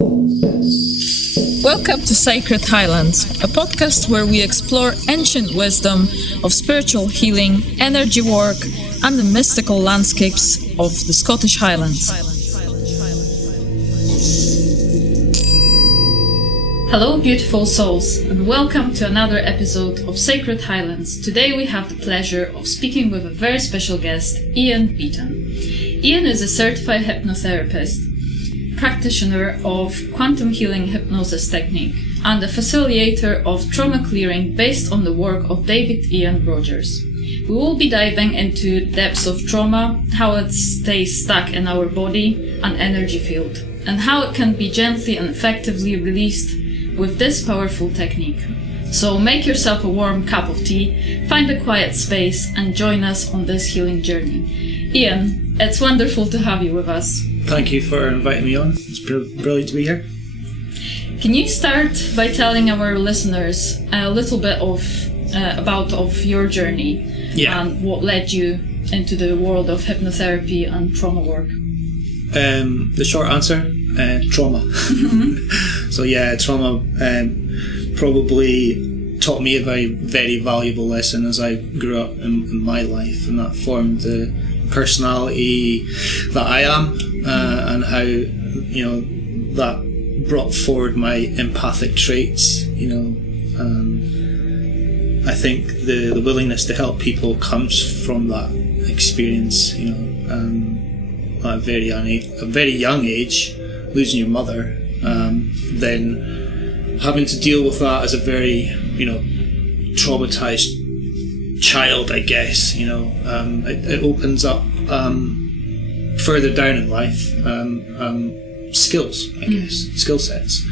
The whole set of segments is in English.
Welcome to Sacred Highlands, a podcast where we explore ancient wisdom of spiritual healing, energy work, and the mystical landscapes of the Scottish Highlands. Hello, beautiful souls, and welcome to another episode of Sacred Highlands. Today we have the pleasure of speaking with a very special guest, Iain Beaton. Iain is a certified hypnotherapist, practitioner of quantum healing hypnosis technique, and a facilitator of trauma clearing based on the work of David Ian Rodgers. We will be diving into depths of trauma, how it stays stuck in our body and energy field, and how it can be gently and effectively released with this powerful technique. So make yourself a warm cup of tea, find a quiet space, and join us on this healing journey. Iain, it's wonderful to have you with us. Thank you for inviting me on. It's brilliant to be here. Can you start by telling our listeners a little bit about your journey and what led you into the world of hypnotherapy and trauma work? The short answer, trauma. So trauma probably taught me a very valuable lesson as I grew up in my life, and that formed the personality that I am, and how that brought forward my empathic traits. I think the willingness to help people comes from that experience. At a very young age, losing your mother, then having to deal with that as a very traumatized child, I guess. It opens up further down in life skills, I guess, skill sets.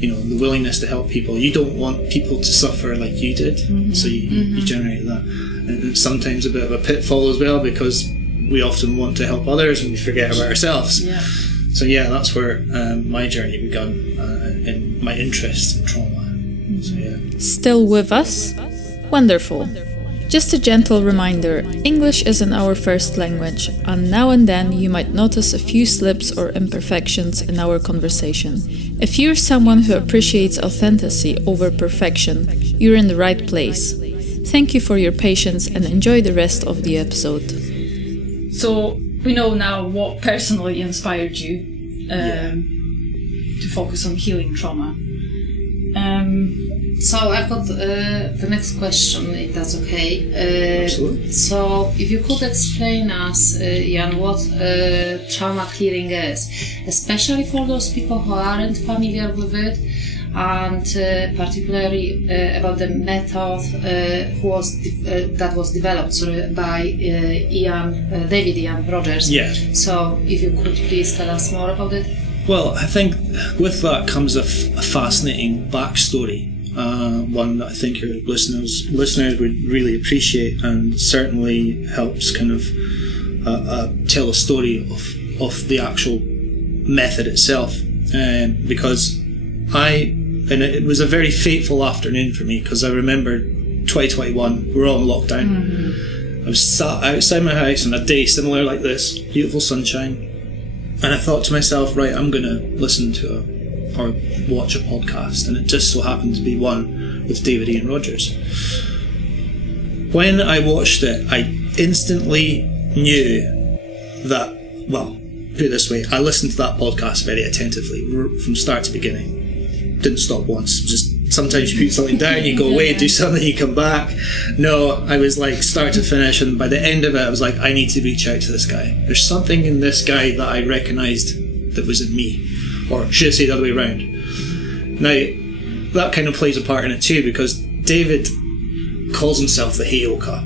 The willingness to help people. You don't want people to suffer like you did, so you generate that. And it's sometimes a bit of a pitfall as well, because we often want to help others and we forget about ourselves. So that's where my journey began, in my interest in trauma. Still with us? Wonderful. Just a gentle reminder, English isn't our first language, and now and then you might notice a few slips or imperfections in our conversation. If you're someone who appreciates authenticity over perfection, you're in the right place. Thank you for your patience and enjoy the rest of the episode. So, we know now what personally inspired you to focus on healing trauma. So I've got the next question, if that's okay. Absolutely. So if you could explain us, Iain, what trauma clearing is, especially for those people who aren't familiar with it, and particularly about the method that was developed by David Ian Rodgers. Yeah. So if you could please tell us more about it. Well, I think with that comes a fascinating backstory. One that I think your listeners would really appreciate, and certainly helps kind of tell a story of the actual method itself. Because it was a very fateful afternoon for me, because I remember 2021, we're all in lockdown. I was sat outside my house on a day similar like this, beautiful sunshine, and I thought to myself, right, I'm going to listen to or watch a podcast, and it just so happened to be one with David Ian Rodgers. When I watched it, I instantly knew that, well, put it this way, I listened to that podcast very attentively from start to beginning. Didn't stop once. Just sometimes you put something down, you go away, do something, you come back. No, I was like start to finish, and by the end of it I was like, I need to reach out to this guy. There's something in this guy that I recognised that was in me. Or should I say the other way around? Now, that kind of plays a part in it too, because David calls himself the Hayoka.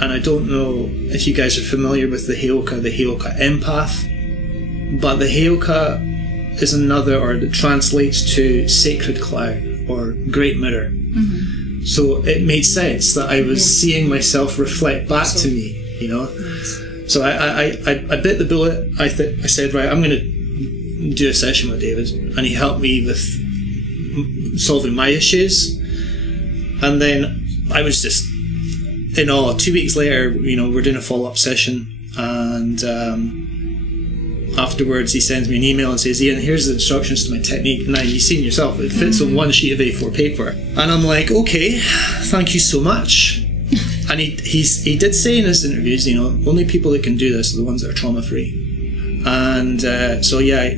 And I don't know if you guys are familiar with the Hayoka empath, but the Hayoka is another, or it translates to sacred cloud or great mirror. So it made sense that I was seeing myself reflect back to me, So I bit the bullet. I said, right, I'm going to do a session with David, and he helped me with solving my issues. And then I was just in awe. 2 weeks later, we're doing a follow-up session, and afterwards he sends me an email and says, Ian, here's the instructions to my technique. Now, you've seen yourself, it fits on one sheet of A4 paper. And I'm like, okay, thank you so much. And he did say in his interviews, you know, only people that can do this are the ones that are trauma-free. And so yeah,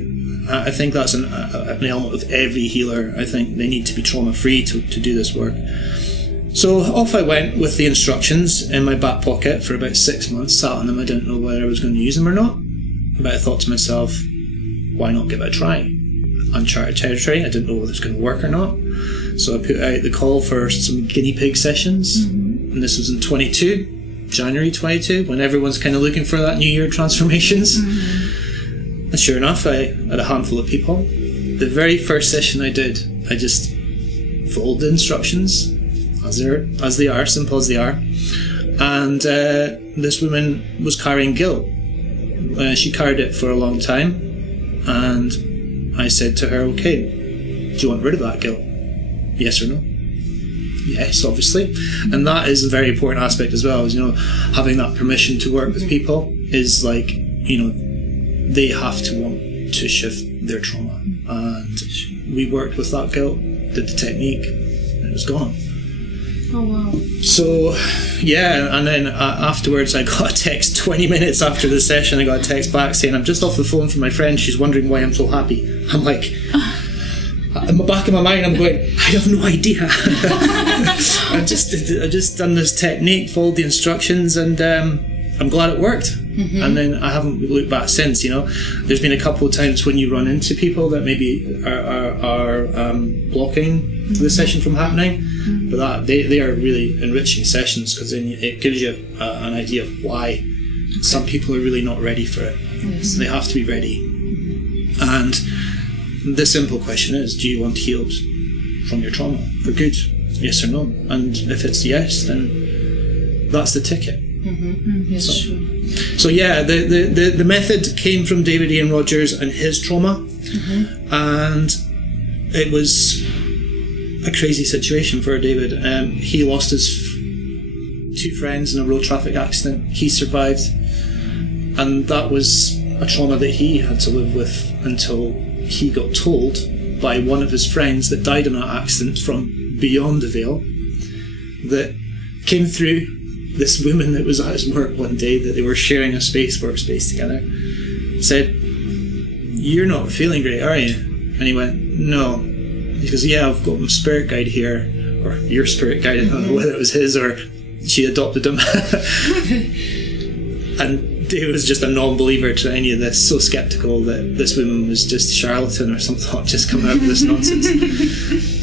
I think that's an element of every healer. I think they need to be trauma-free to do this work. So off I went with the instructions in my back pocket for about 6 months, sat on them. I didn't know whether I was going to use them or not, but I thought to myself, why not give it a try? Uncharted territory, I didn't know whether it was going to work or not. So I put out the call for some guinea pig sessions, and this was in January 22, when everyone's kind of looking for that New Year transformations. And sure enough, I had a handful of people. The very first session I did, I just followed the instructions as they are, simple as they are. And this woman was carrying guilt. She carried it for a long time, and I said to her, okay, do you want rid of that guilt? Yes or no? Yes, obviously. And that is a very important aspect as well, is, you know, having that permission to work with people is like, you know, they have to want to shift their trauma. And we worked with that guilt, did the technique, and it was gone. Oh wow. So yeah, and then afterwards I got a text 20 minutes after the session. I got a text back saying, I'm just off the phone from my friend, she's wondering why I'm so happy. I'm like, in the back of my mind I'm going, I have no idea. I just done this technique, followed the instructions, and I'm glad it worked. And then I haven't looked back since. You know, there's been a couple of times when you run into people that maybe are blocking the session from happening, but that they are really enriching sessions, because then it gives you an idea of why some people are really not ready for it. Yes. They have to be ready. And the simple question is, do you want healed from your trauma for good? Yes or no? And if it's yes, then that's the ticket. Yes, sure. So yeah, the method came from David Ian Rodgers and his trauma, and it was a crazy situation for David. He lost his 2 friends in a road traffic accident. He survived, and that was a trauma that he had to live with until he got told by one of his friends that died in that accident from beyond the veil, that came through, this woman that was at his work one day, that they were sharing a workspace together, said, you're not feeling great, are you? And he went, no. He goes, yeah, I've got my spirit guide here, or your spirit guide, I don't know whether it was his or she adopted him. And David was just a non-believer to any of this, so sceptical that this woman was just a charlatan or something, just coming out with this nonsense.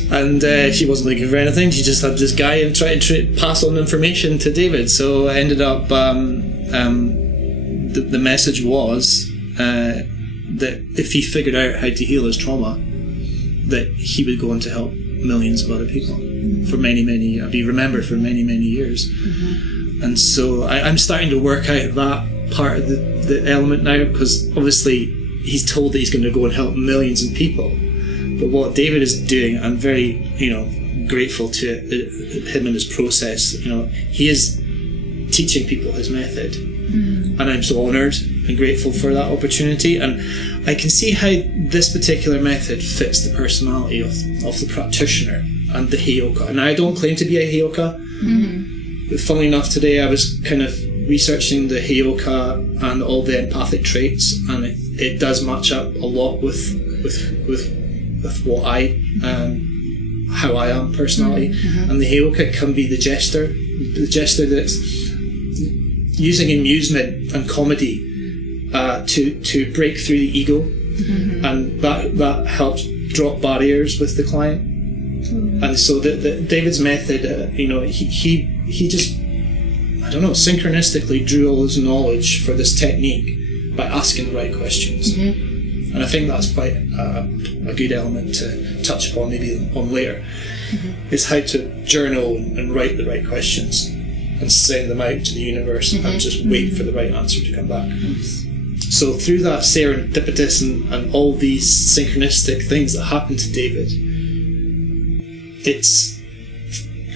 And she wasn't looking for anything, she just had this guy and tried to pass on information to David. So I ended up, the message was that if he figured out how to heal his trauma, that he would go on to help millions of other people for many, be remembered for many, many years. And so I'm starting to work out that part of the element now, because obviously he's told that he's going to go and help millions of people. But what David is doing, I'm very, grateful to him and his process. He is teaching people his method, and I'm so honoured and grateful for that opportunity. And I can see how this particular method fits the personality of the practitioner and the Hayoka. And I don't claim to be a Hayoka. But funnily enough, today I was kind of researching the Hayoka and all the empathic traits, and it does match up a lot with what how I am personally. And the Hayoka can be the jester that's using amusement and comedy to break through the ego, and that helps drop barriers with the client. And so the David's method, he just, I don't know, synchronistically drew all his knowledge for this technique by asking the right questions. And I think that's quite a good element to touch upon maybe on later, is how to journal and write the right questions and send them out to the universe and just wait for the right answer to come back. So through that serendipitous and all these synchronistic things that happened to David, it's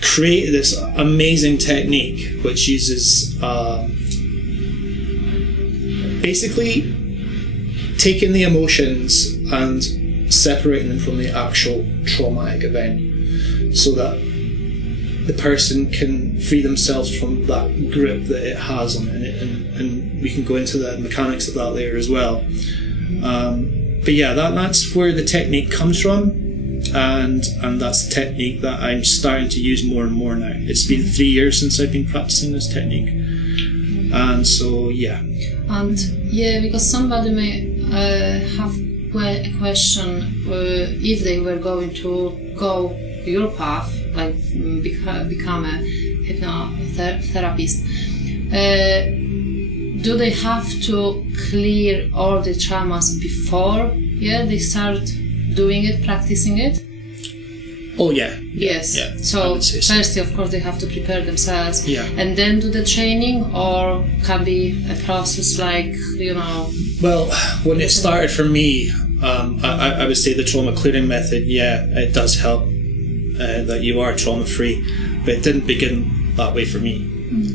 created this amazing technique which uses basically taking the emotions and separating them from the actual traumatic event, so that the person can free themselves from that grip that it has on it, and we can go into the mechanics of that later as well. But yeah, that's where the technique comes from, and that's the technique that I'm starting to use more and more now. It's been 3 years since I've been practicing this technique, and so yeah. And yeah, because somebody may have a question if they were going to go your path, like become a hypnotherapist. Do they have to clear all the traumas before they start doing it, practicing it? Oh yeah. Yes. Yeah. So first, of course, they have to prepare themselves, and then do the training, or can be a process like, you know. Well, when it started for me, I would say the trauma clearing method. Yeah, it does help that you are trauma free, but it didn't begin that way for me.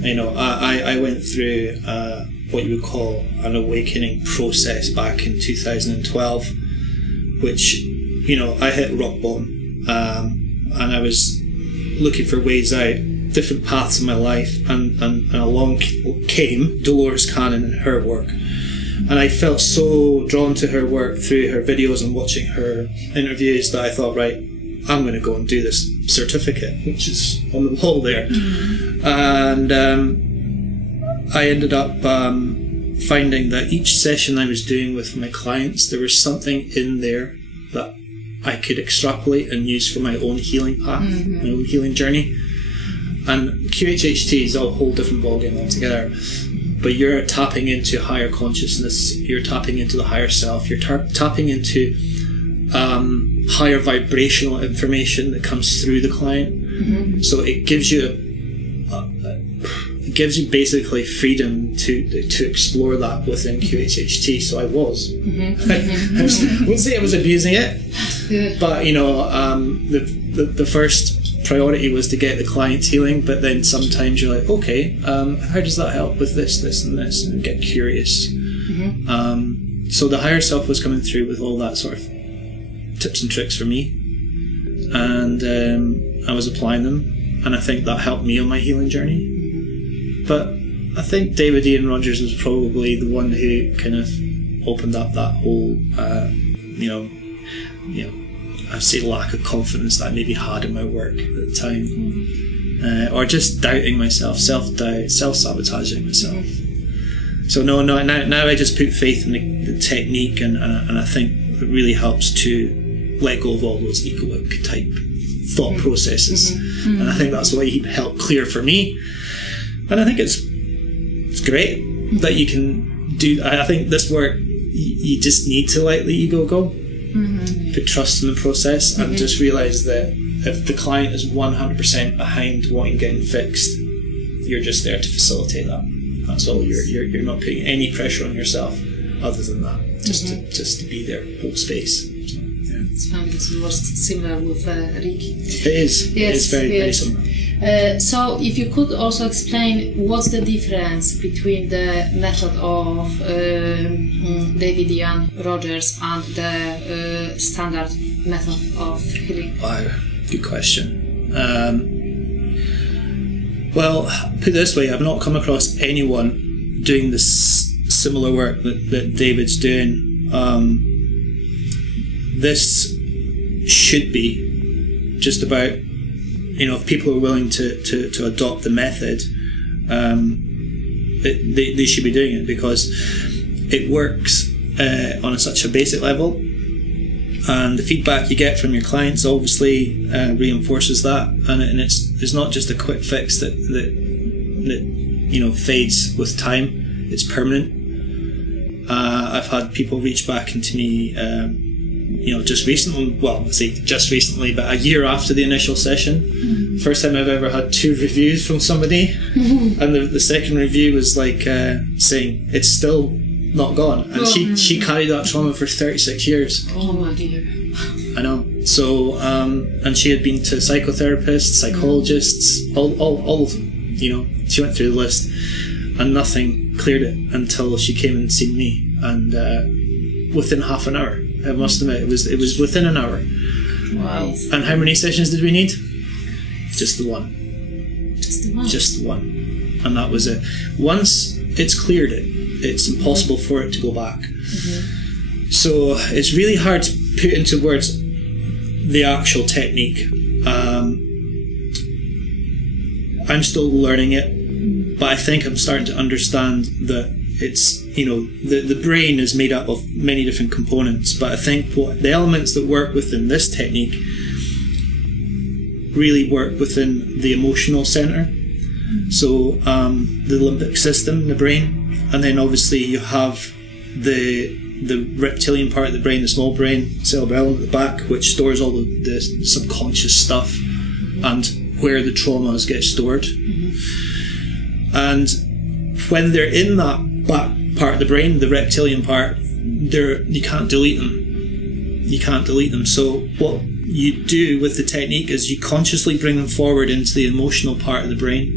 You know, I went through what you would call an awakening process back in 2012, which, you know, I hit rock bottom. And I was looking for ways out, different paths in my life, and along came Dolores Cannon and her work. And I felt so drawn to her work through her videos and watching her interviews that I thought, right, I'm going to go and do this certificate, which is on the wall there. And I ended up finding that each session I was doing with my clients, there was something in there that I could extrapolate and use for my own healing path, my own healing journey. And QHHT is a whole different ballgame altogether. But you're tapping into higher consciousness, you're tapping into the higher self, you're tapping into higher vibrational information that comes through the client. So it gives you basically freedom to explore that within QHHT. So I was. I wouldn't say I was abusing it, but you know, the first priority was to get the client's healing. But then sometimes you're like, okay, how does that help with this, and this, and get curious. So the higher self was coming through with all that sort of tips and tricks for me, and I was applying them, and I think that helped me on my healing journey. But I think David Ian Rodgers was probably the one who kind of opened up that whole, I'd say lack of confidence that I maybe had in my work at the time, or just doubting myself, self-doubt, self-sabotaging myself. So now I just put faith in the technique, and I think it really helps to let go of all those egoic type thought processes, and I think that's what he helped clear for me. And I think it's great that you can do. I think this work, you just need to let the ego go, put trust in the process, and just realise that if the client is 100% behind wanting getting fixed, you're just there to facilitate that. That's all. You're not putting any pressure on yourself other than that. Just to be there, hold space. It's funny because it was similar with Reiki. It is. Yes, it's very similar. So if you could also explain what's the difference between the method of David Ian Rodgers and the standard method of healing? Wow, good question. Well, put it this way, I've not come across anyone doing this similar work that David's doing. This should be just about, if people are willing to adopt the method, they should be doing it, because it works on such a basic level, and the feedback you get from your clients obviously reinforces that, and it's not just a quick fix that fades with time. It's permanent. I've had people reach back into me just recently, but a year after the initial session. First time I've ever had 2 reviews from somebody, and the second review was like saying it's still not gone, and she carried that trauma for 36 years. Oh my dear. I know. So and she had been to psychotherapists, psychologists, all of them. She went through the list, and nothing cleared it until she came and seen me, and within half an hour. I must admit, it was within an hour. Wow. And how many sessions did we need? Just the one. Just the one. And that was it. Once it's cleared it's impossible for it to go back. So it's really hard to put into words the actual technique. I'm still learning it, but I think I'm starting to understand that it's, the brain is made up of many different components, but I think what the elements that work within this technique really work within the emotional center. So the limbic system in the brain, and then obviously you have the reptilian part of the brain, the small brain, cerebellum at the back, which stores all the subconscious stuff and where the traumas get stored. And when they're in that back part of the brain, the reptilian part, you can't delete them. So what you do with the technique is you consciously bring them forward into the emotional part of the brain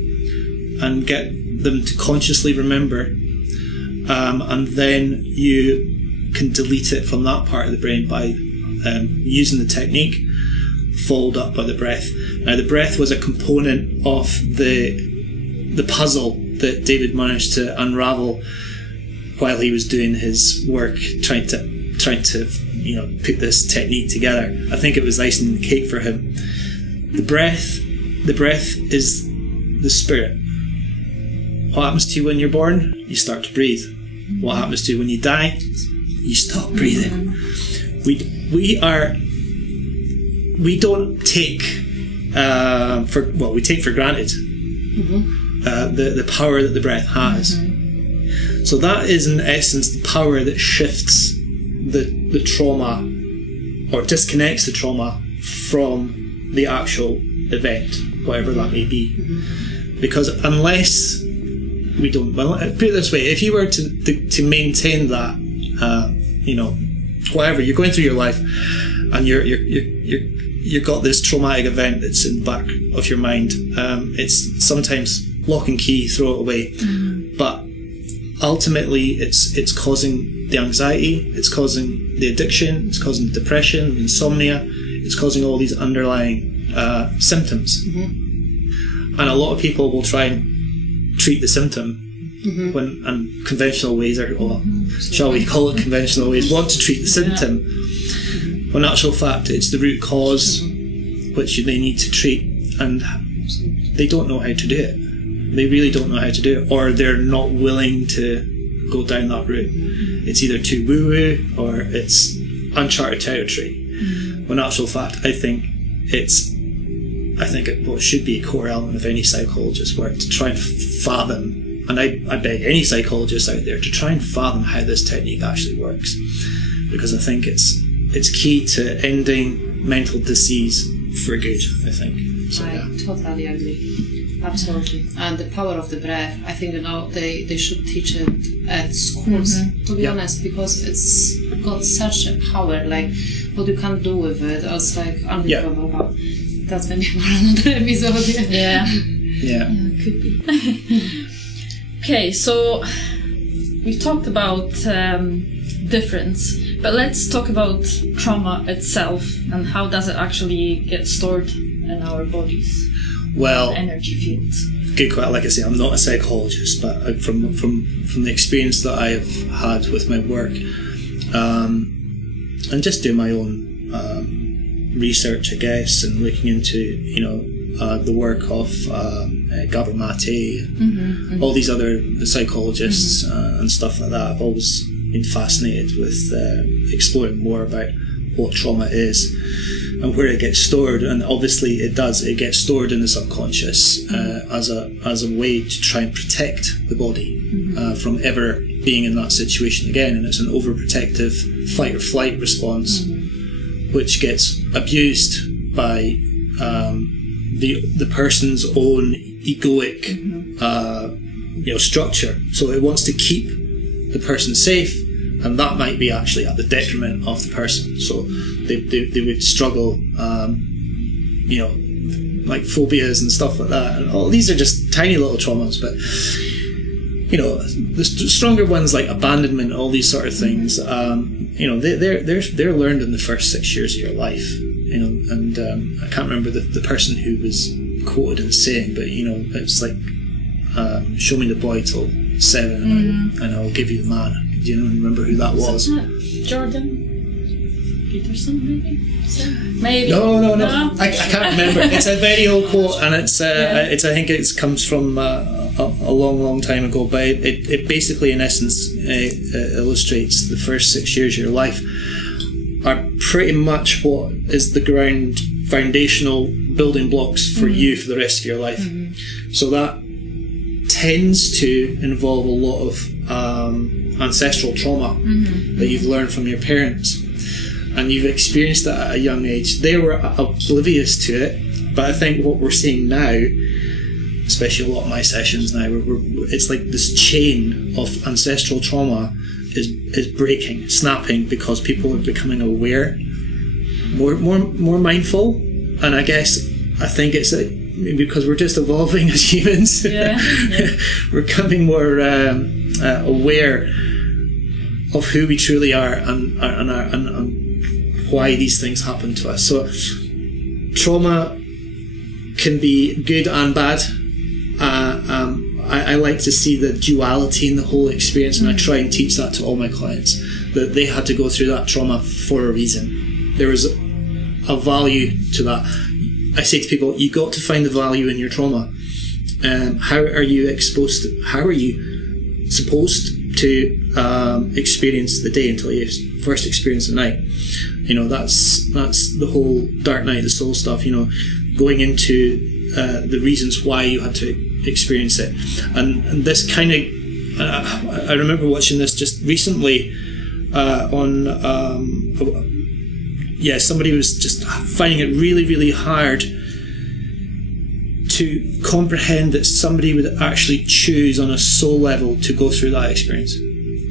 and get them to consciously remember, and then you can delete it from that part of the brain by using the technique, followed up by the breath. Now, the breath was a component of the puzzle that David managed to unravel while he was doing his work, trying to put this technique together. I think it was icing the cake for him. The breath is the spirit. What happens to you when you're born? You start to breathe. What happens to you when you die? You stop breathing. We don't take we take for granted the power that the breath has. So that is in essence the power that shifts the trauma or disconnects the trauma from the actual event, whatever that may be. Because unless we don't, well, put it this way, if you were to maintain that, whatever, you're going through your life and you've got this traumatic event that's in the back of your mind, it's sometimes lock and key, throw it away. But ultimately it's causing the anxiety, it's causing the addiction, it's causing the depression, insomnia, it's causing all these underlying symptoms. And a lot of people will try and treat the symptom and conventional ways shall we call it conventional ways, want to treat the symptom, when in actual fact it's the root cause which they need to treat, and they don't know how to do it. They really don't know how to do it, or they're not willing to go down that route. It's either too woo-woo or it's uncharted territory. When in actual fact I think what should be a core element of any psychologist's work, to try and fathom, and I beg any psychologist out there to try and fathom how this technique actually works, because I think it's key to ending mental disease for good, I think. So, I totally agree. Absolutely. And the power of the breath, I think they should teach it at schools, to be honest, because it's got such a power, like what you can do with it, it's like unbelievable. That's maybe for another episode. Yeah, it could be. Okay, so we've talked about difference, but let's talk about trauma itself and how does it actually get stored in our bodies. Well, energy fields. Good question. Like I say, I'm not a psychologist, but from the experience that I have had with my work, and just doing my own research, I guess, and looking into the work of Gabor Mate, all these other psychologists and stuff like that. I've always been fascinated with exploring more about what trauma is and where it gets stored, and obviously it gets stored in the subconscious as a way to try and protect the body from ever being in that situation again, and it's an overprotective fight or flight response which gets abused by the person's own egoic structure. So it wants to keep the person safe, and that might be actually at the detriment of the person. So they would struggle, like phobias and stuff like that. And all these are just tiny little traumas, but the stronger ones like abandonment, all these sort of things, they're learned in the first 6 years of your life, and I can't remember the person who was quoted in saying, but it's like, show me the boy till 7 and I'll give you the man. Do you remember who that was? Jordan Peterson, maybe? No. I can't remember. It's a very old quote, and it's I think it comes from a long time ago, but it basically, in essence, illustrates the first 6 years of your life are pretty much what is the foundational building blocks for you for the rest of your life. So that tends to involve a lot of ancestral trauma that you've learned from your parents, and you've experienced that at a young age. They were oblivious to it, but I think what we're seeing now, especially a lot of my sessions now, it's like this chain of ancestral trauma is breaking, snapping, because people are becoming aware, more mindful, and I think it's because we're just evolving as humans. We're becoming more aware of who we truly are and why these things happen to us. So trauma can be good and bad. I like to see the duality in the whole experience, and I try and teach that to all my clients, that they had to go through that trauma for a reason. There is a value to that. I say to people, you got to find the value in your trauma. How are you supposed to experience the day until you first experience the night? That's the whole Dark Night of the Soul stuff, going into the reasons why you had to experience it. And this kind of, I remember watching this just recently somebody was just finding it really, really hard to comprehend that somebody would actually choose on a soul level to go through that experience.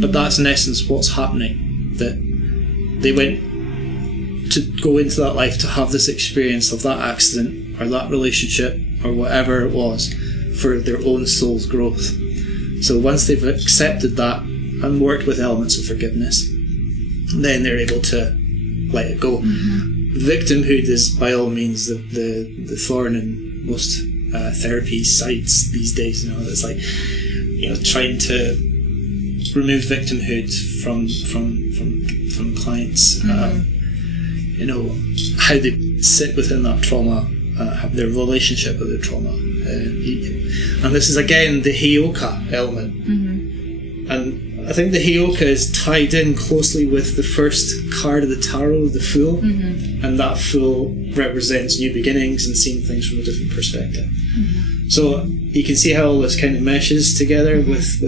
But that's in essence what's happening, that they went to go into that life to have this experience of that accident or that relationship or whatever it was for their own soul's growth. So once they've accepted that and worked with elements of forgiveness, then they're able to let it go. Victimhood is by all means the thorn in most therapy sites these days. It's like trying to remove victimhood from clients. How they sit within that trauma, have their relationship with the trauma, and this is again the Hayoka element. And I think the Hayoka is tied in closely with the first card of the tarot, the Fool, and that Fool represents new beginnings and seeing things from a different perspective. So you can see how all this kind of meshes together with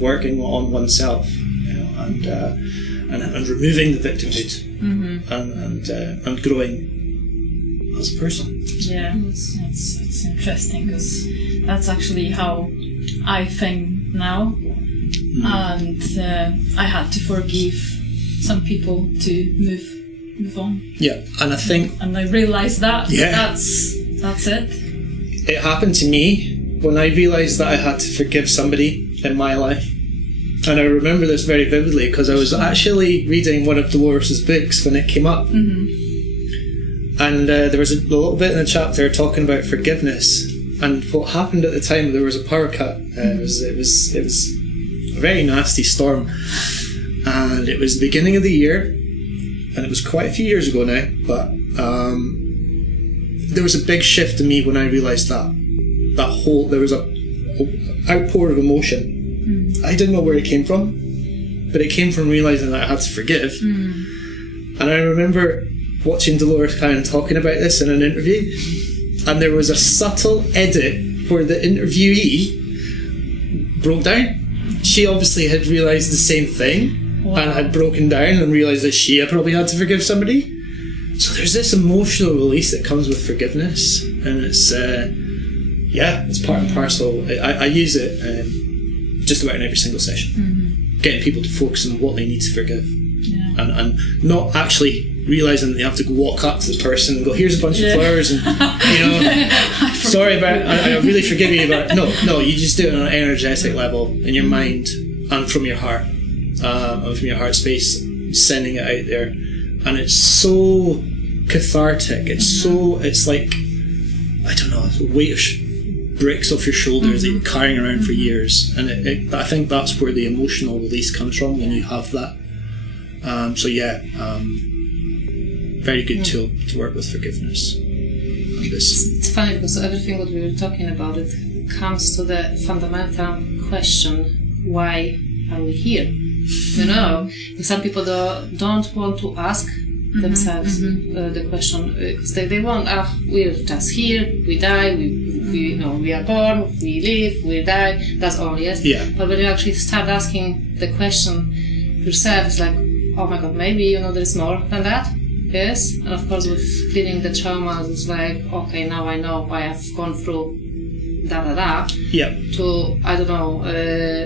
working on oneself, and removing the victimhood and growing as a person. Yeah, it's interesting, because that's actually how I think now, and I had to forgive some people to move on. Yeah, and I think, and I realised that that's it. It happened to me when I realised that I had to forgive somebody in my life, and I remember this very vividly because I was actually reading one of Dolores's books when it came up, and there was a little bit in the chapter talking about forgiveness. And what happened at the time, there was a power cut. It was a very nasty storm, and it was the beginning of the year, and it was quite a few years ago now. But there was a big shift in me when I realised that there was a outpour of emotion. I didn't know where it came from, but it came from realising that I had to forgive. And I remember watching Dolores Cannon talking about this in an interview. And there was a subtle edit where the interviewee broke down. She obviously had realised the same thing and had broken down and realised that she had probably had to forgive somebody. So there's this emotional release that comes with forgiveness, and it's part and parcel. I use it just about in every single session, getting people to focus on what they need to forgive, and not actually realising that they have to walk up to the person and go, here's a bunch of flowers, and sorry, but I really forgive you. But no, you just do it on an energetic level in your mind and from your heart, and from your heart space, sending it out there, and it's so cathartic. It's like, I don't know, the weight of bricks off your shoulders that you're carrying around for years, and I think that's where the emotional release comes from when you have that. Very good tool to work with forgiveness. It's funny because everything that we were talking about, it comes to the fundamental question: why are we here? You know, some people don't want to ask themselves the question, because they want, we're just here, we die, we are born, we live, we die, that's all, yes? Yeah. But when you actually start asking the question yourself, it's like, oh my god, maybe, there's more than that, yes? And of course with clearing the trauma, it's like, okay, now I know why I've gone through yeah. to, I don't know,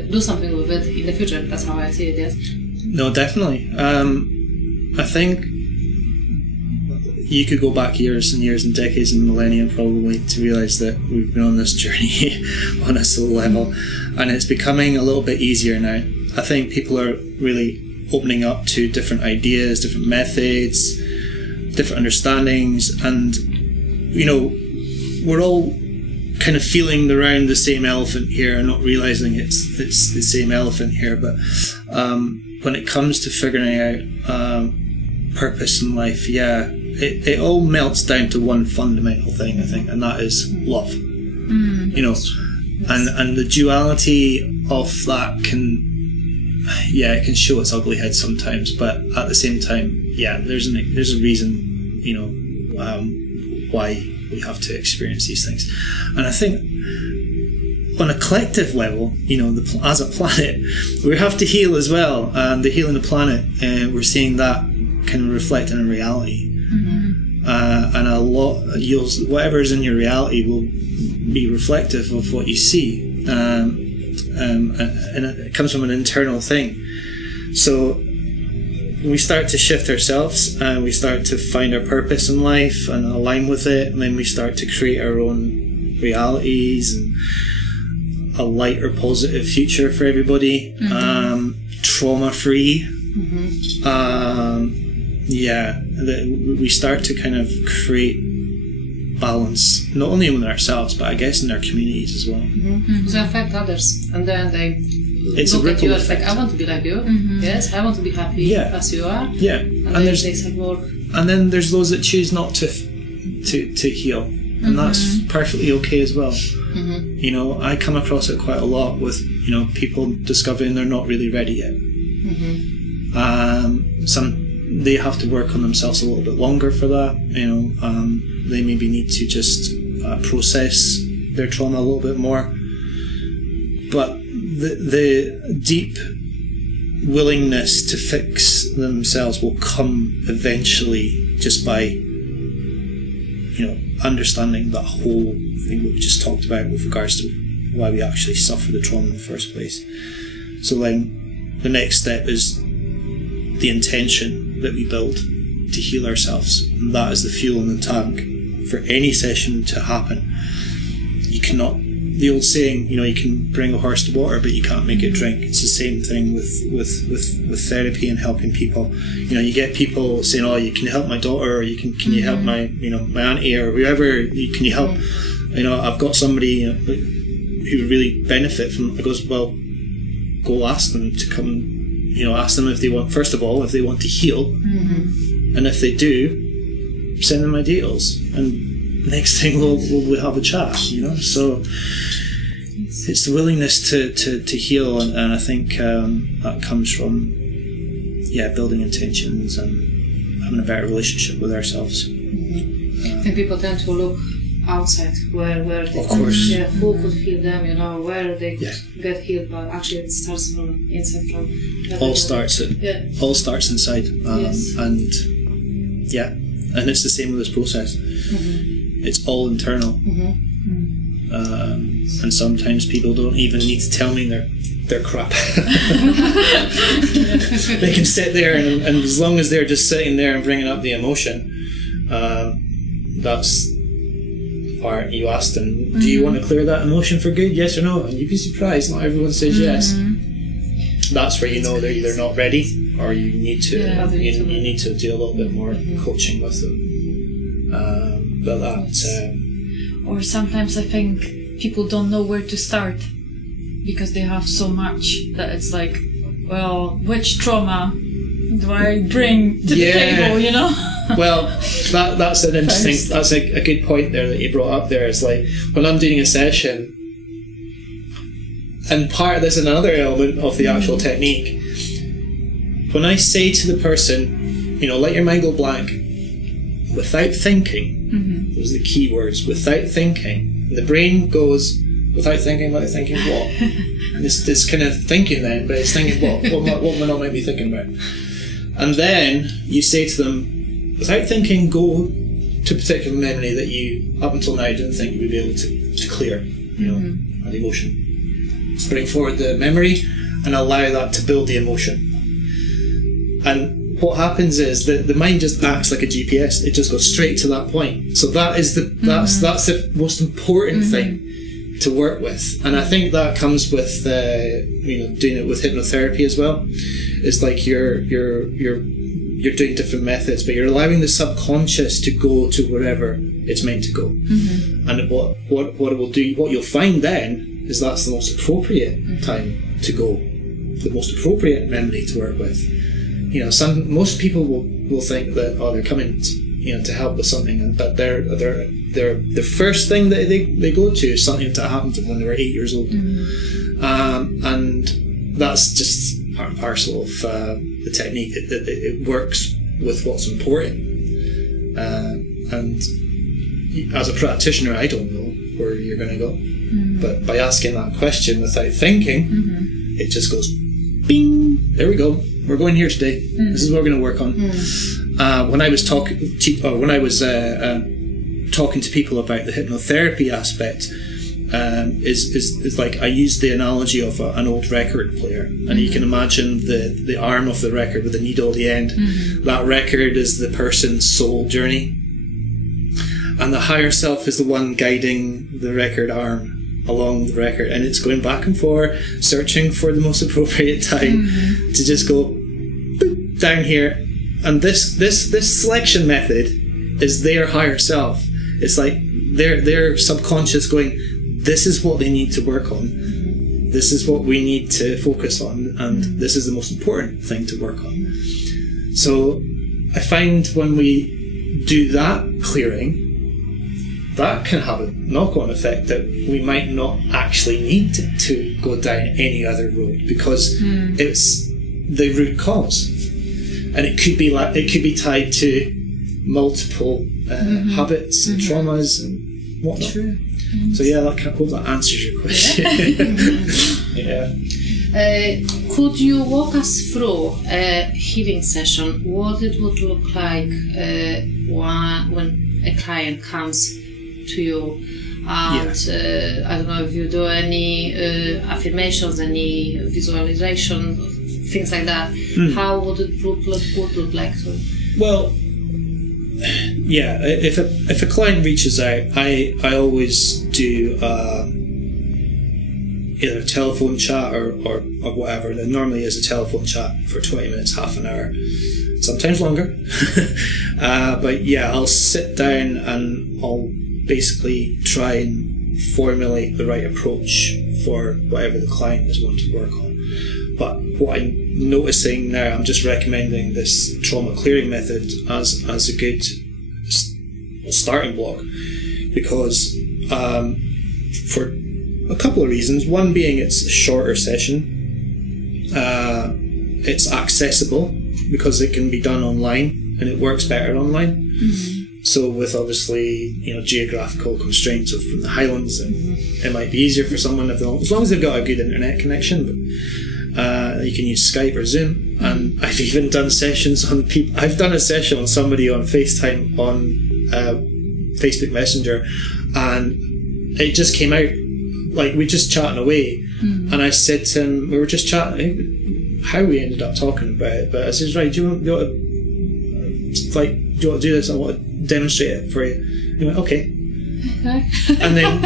do something with it in the future. That's how I see it, yes? No, definitely. I think you could go back years and years and decades and millennia probably to realise that we've been on this journey on a soul level, and it's becoming a little bit easier now. I think people are really opening up to different ideas, different methods, different understandings, and we're all kind of feeling around the same elephant here and not realising it's the same elephant here. But when it comes to figuring out purpose in life, it all melts down to one fundamental thing, I think, and that is love. And the duality of that it can show its ugly head sometimes, but at the same time, there's a reason, why we have to experience these things. And I think on a collective level, as a planet, we have to heal as well, and the healing the planet, we're seeing that kind of reflected in reality. And a lot, whatever's in your reality will be reflective of what you see, and it comes from an internal thing. So when we start to shift ourselves and we start to find our purpose in life and align with it, and then we start to create our own realities and a lighter, positive future for everybody, trauma-free. We start to kind of create balance, not only in ourselves, but I guess in our communities as well. They affect others, and then they look at you as like, I want to be like you. Yes, I want to be happy as you are. Yeah, and there's and then there's those that choose not to heal, and that's perfectly okay as well. I come across it quite a lot with people discovering they're not really ready yet. They have to work on themselves a little bit longer for that. They maybe need to just process their trauma a little bit more. But the deep willingness to fix themselves will come eventually, just by understanding that whole thing we just talked about with regards to why we actually suffer the trauma in the first place. So then the next step is the intention that we build to heal ourselves, and that is the fuel in the tank for any session to happen. You cannot, the old saying, you can bring a horse to water but you can't make it drink. It's the same thing with therapy and helping people. You get people saying, oh, you can help my daughter, or can you help my my auntie, or whoever, can you help? I've got somebody who would really benefit from it. I goes, well, go ask them to come. Ask them if they want, first of all, if they want to heal, and if they do, send them my details, and next thing we'll have a chat. So it's the willingness to heal, and I think that comes from building intentions and having a better relationship with ourselves. I think people tend to look outside where they, of course, who could heal them, where they could get healed, but actually it starts from inside, all starts inside, and it's the same with this process. It's all internal, and sometimes people don't even need to tell me they're crap. They can sit there and as long as they're just sitting there and bringing up the emotion, that's part, you ask them, do you want to clear that emotion for good, yes or no? And you'd be surprised, not everyone says yes. That's where you know they're either not ready, or you need to you need to do a little bit more coaching with them. But that or sometimes I think people don't know where to start because they have so much that it's like, well, which trauma do I bring to the table, you know? Well, that's an interesting, that's a good point there that you brought up there. It's like, when I'm doing a session, and part of this is another element of the actual technique, when I say to the person, you know, let your mind go blank, without thinking, those are the key words, without thinking, and the brain goes, without thinking what? And this kind of thinking then, but it's thinking what am I not might be thinking about? And then you say to them, without thinking, go to a particular memory that you, up until now, didn't think you would be able to clear, you know, an emotion. Bring forward the memory and allow that to build the emotion. And what happens is that the mind just acts like a GPS. It just goes straight to that point. So that is that's the most important thing to work with. And I think that comes with doing it with hypnotherapy as well. It's like you're doing different methods, but you're allowing the subconscious to go to wherever it's meant to go. And what it will do, what you'll find then, is that's the most appropriate time to go, the most appropriate memory to work with. You know, most people will think that they're coming to help with something, but they're the first thing that they go to is something that happened to them when they were 8 years old, and that's just part and parcel of the technique. It works with what's important, and as a practitioner, I don't know where you're going to go, but by asking that question without thinking, it just goes bing, there we go, we're going here today, this is what we're going to work on. When I was talking to people about the hypnotherapy aspect, is like, I use the analogy of an old record player, and you can imagine the arm of the record with the needle at the end. That record is the person's soul journey, and the higher self is the one guiding the record arm along the record, and it's going back and forth, searching for the most appropriate time to just go boop, down here. And this selection method is their higher self. It's like their subconscious going, this is what they need to work on, this is what we need to focus on, and this is the most important thing to work on. So I find when we do that clearing, that can have a knock-on effect that we might not actually need to go down any other road, because it's the root cause, and it could be tied to multiple habits and traumas and whatnot. True. So yeah, I hope that answers your question. Could you walk us through a healing session? What it would look like when a client comes to you, and I don't know if you do any affirmations, any visualization, things like that. How would it look like? So? Well, yeah, if a client reaches out, I always do either a telephone chat or whatever. It normally is a telephone chat for 20 minutes, half an hour, sometimes longer. But yeah, I'll sit down and I'll basically try and formulate the right approach for whatever the client is wanting to work on. But what I'm noticing now, I'm just recommending this trauma clearing method as a good starting block, because for a couple of reasons. One being it's a shorter session, it's accessible because it can be done online and it works better online. So with obviously geographical constraints from the Highlands, and it might be easier for someone as long as they've got a good internet connection. But you can use Skype or Zoom, and I've even done sessions on people. I've done a session on somebody on FaceTime on Facebook Messenger, and it just came out like we just chatting away. And I said to him, we were just chatting, how we ended up talking about it. But I said, right, do you want to do this? I want to demonstrate it for you. He went, okay. Okay. And then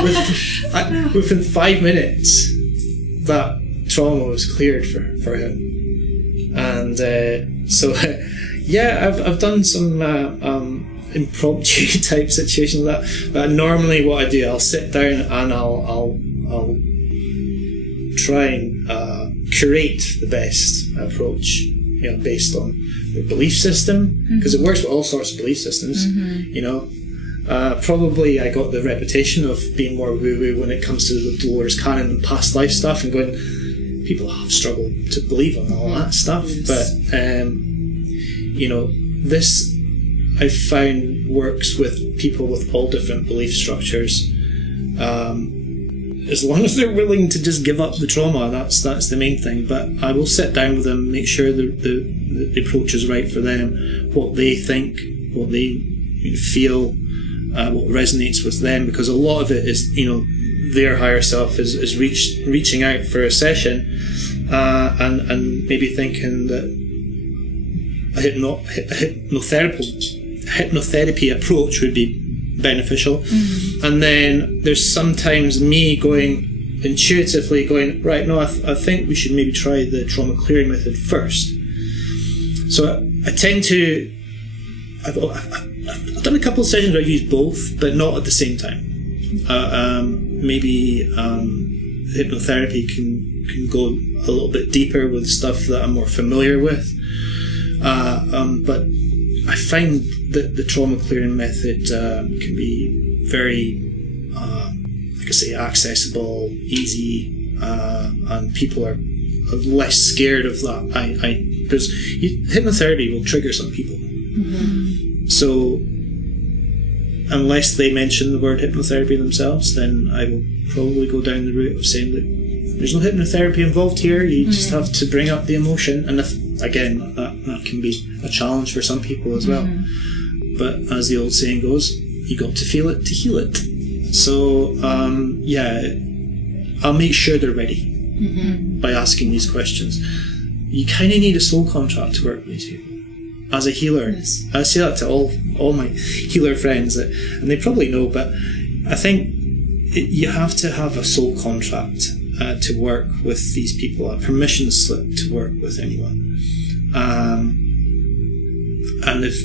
within 5 minutes, that trauma was cleared for him. And I've done some impromptu type situations like that. But normally, what I do, I'll sit down and I'll try and curate the best approach, based on the belief system, because it works with all sorts of belief systems. Probably I got the reputation of being more woo-woo when it comes to the Dolores Cannon and past life stuff, and going, people have struggled to believe on all that stuff. Yes. But this I've found works with people with all different belief structures. As long as they're willing to just give up the trauma, that's the main thing. But I will sit down with them, make sure the approach is right for them, what they think, what they feel, what resonates with them, because a lot of it is, their higher self is reaching out for a session, and maybe thinking that a hypnotherapy approach would be beneficial. And then there's sometimes me going intuitively right, no, I think we should maybe try the trauma clearing method first. So I tend to, I've done a couple of sessions where I use both, but not at the same time. Maybe hypnotherapy can go a little bit deeper with stuff that I'm more familiar with, but I find that the trauma clearing method can be very, like I say, accessible, easy, and people are less scared of that. Because hypnotherapy will trigger some people. So unless they mention the word hypnotherapy themselves, then I will probably go down the route of saying that there's no hypnotherapy involved here, you just have to bring up the emotion. And again, that can be a challenge for some people as well. But as the old saying goes, you got to feel it to heal it. So I'll make sure they're ready by asking these questions. You kind of need a soul contract to work with these people. As a healer, yes. I say that to all my healer friends, and they probably know, but I think you have to have a soul contract to work with these people, a permission slip to work with anyone. And if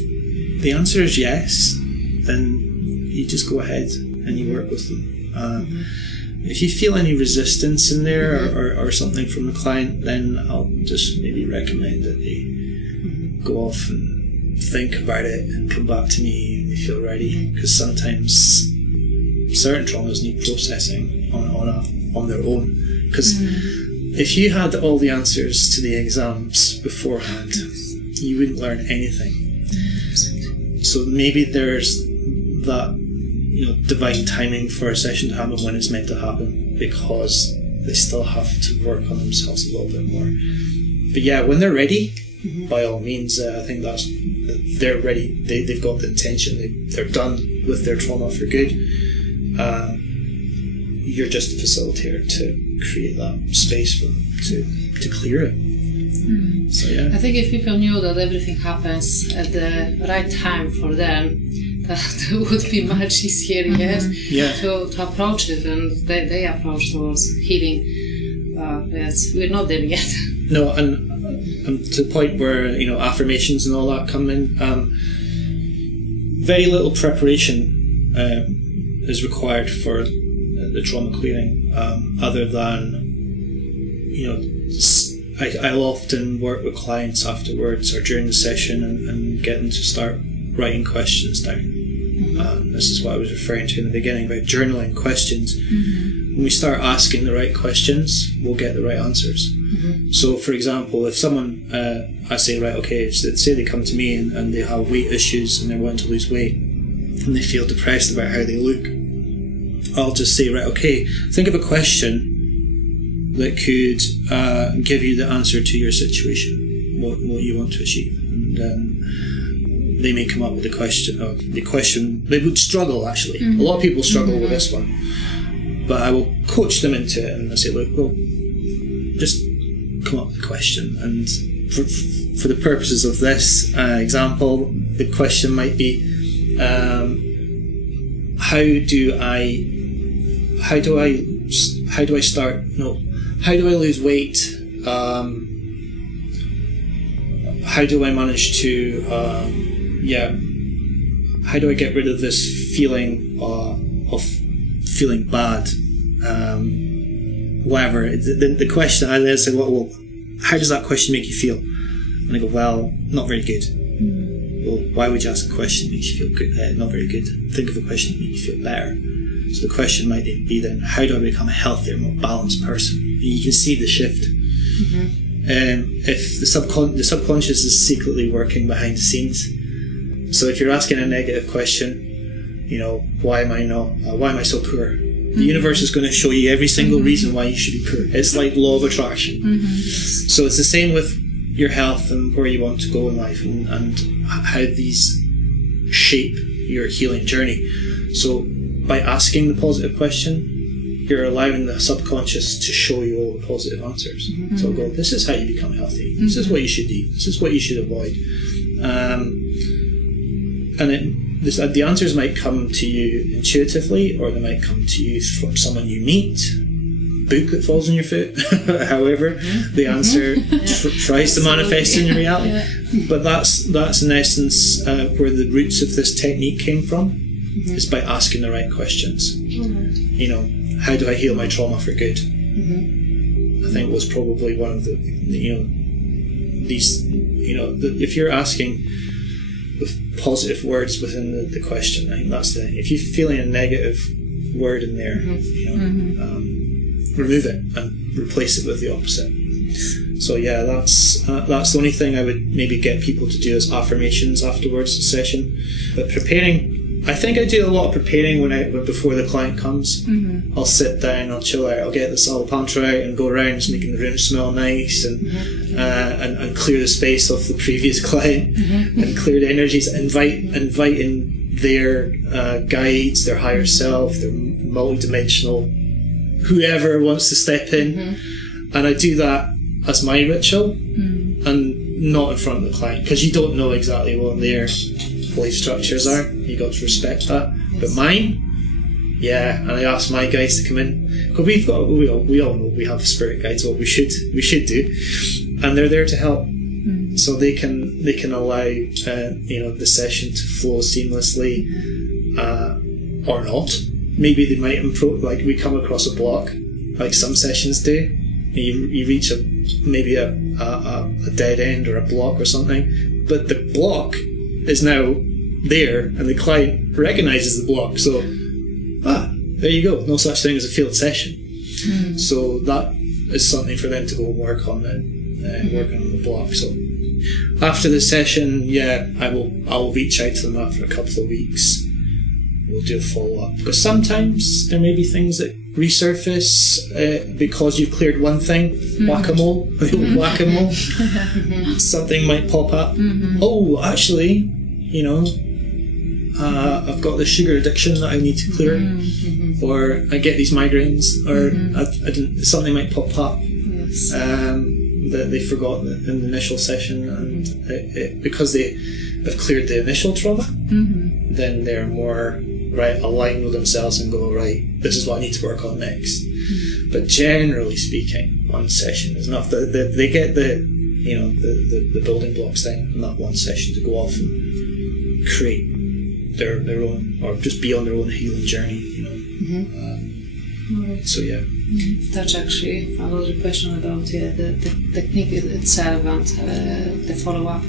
the answer is yes, then you just go ahead and you work with them. If you feel any resistance in there or something from the client, then I'll just maybe recommend that they go off and think about it and come back to me when they feel ready, because sometimes certain traumas need processing on their own, because if you had all the answers to the exams beforehand, you wouldn't learn anything. So maybe there's that divine timing for a session to happen when it's meant to happen, because they still have to work on themselves a little bit more. But yeah, when they're ready, by all means, I think they're ready. They've got the intention. They're done with their trauma for good. You're just a facilitator to create that space for them to clear it. So yeah, I think if people knew that everything happens at the right time for them, that would be much easier, to approach it, and they approach towards healing. Yes, we're not there yet. No, and to the point where affirmations and all that come in, very little preparation is required for the trauma clearing, other than I'll often work with clients afterwards or during the session and get them to start writing questions down. This is what I was referring to in the beginning about journaling questions. When we start asking the right questions, we'll get the right answers. So for example, if someone, I say, right, okay, so say they come to me and they have weight issues and they're wanting to lose weight and they feel depressed about how they look, I'll just say, right, okay, think of a question that could give you the answer to your situation, what you want to achieve. And they may come up with the question, they would struggle actually. A lot of people struggle with this one. But I will coach them into it and I say, look, well, just come up with a question. And for the purposes of this example, the question might be, how do I lose weight? How do I manage to how do I get rid of this feeling of feeling bad? Whatever. The question, I then say, well, how does that question make you feel? And I go, well, not very good. Well, why would you ask a question that makes you feel good? Not very good. Think of a question that makes you feel better. So the question might be then, how do I become a healthier, more balanced person? And you can see the shift. If the subconscious is secretly working behind the scenes. So if you're asking a negative question, why am I so poor? The universe is going to show you every single reason why you should be poor. It's like law of attraction. So it's the same with your health and where you want to go in life and how these shape your healing journey. So by asking the positive question, you're allowing the subconscious to show you all the positive answers. So go, this is how you become healthy. This is what you should eat. This is what you should avoid. The answers might come to you intuitively, or they might come to you from someone you meet, a book that falls on your foot. However, the answer tries to manifest in your reality. But that's in essence where the roots of this technique came from, is by asking the right questions. How do I heal my trauma for good? I think was probably one of the, if you're asking with positive words within the question, I think that's the thing. If you're feeling a negative word in there, remove it and replace it with the opposite. So yeah, that's the only thing I would maybe get people to do is affirmations afterwards the session. But preparing, I think I do a lot of preparing before the client comes. I'll sit down, I'll chill out, I'll get the salapantra out and go around just making the room smell nice and clear the space off the previous client and clear the energies, inviting their guides, their higher self, their multidimensional, whoever wants to step in. And I do that as my ritual and not in front of the client, because you don't know exactly what their belief structures are. You got to respect that. But mine, and I ask my guides to come in, because we all know we have spirit guides, what we should do, and they're there to help. So they can allow the session to flow seamlessly, or not. Maybe they might like we come across a block, like some sessions do. You reach maybe a dead end or a block or something, but the block is now there and the client recognises the block. So, there you go. No such thing as a failed session. So that is something for them to go and work on and working on the block. So after the session, I will reach out to them after a couple of weeks. We'll do a follow-up, because sometimes there may be things that resurface because you've cleared one thing. Whack-a-mole. Whack-a-mole. Something might pop up. Oh, actually, I've got this sugar addiction that I need to clear, or I get these migraines, or something might pop up that they forgot in the initial session, and because they have cleared the initial trauma, then they're more aligned with themselves and go, right, this is what I need to work on next. But generally speaking, one session is enough. They get the building blocks thing in that one session to go off and create their own, or just be on their own healing journey. So That's actually another question about the technique itself and the follow-up.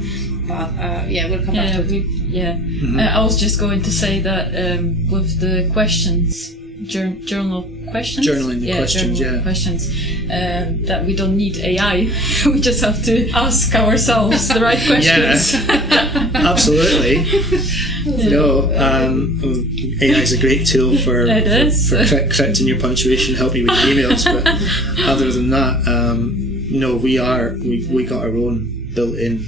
But we'll come back to it. I was just going to say that with the questions, journal questions, journaling the questions, that we don't need AI. We just have to ask ourselves the right questions. Absolutely. AI is a great tool for correcting your punctuation, helping with your emails. But other than that, we got our own built-in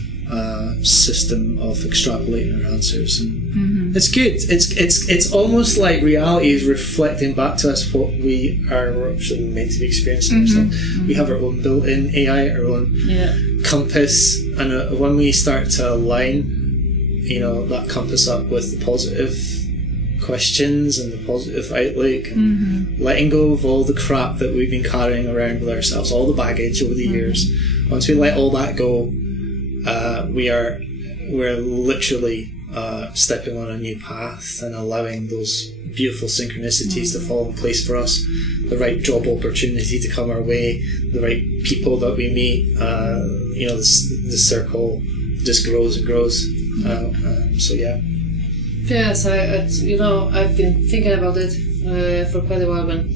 system of extrapolating our answers, and it's good. It's almost like reality is reflecting back to us what we're actually meant to be experiencing ourselves. We have our own built-in AI, our own compass, and when we start to align that compass up with the positive questions and the positive outlook, and letting go of all the crap that we've been carrying around with ourselves, all the baggage over the years. Once we let all that go, we're literally stepping on a new path and allowing those beautiful synchronicities to fall in place for us, the right job opportunity to come our way, the right people that we meet. The circle just grows and grows. Yes, I've been thinking about it for quite a while. When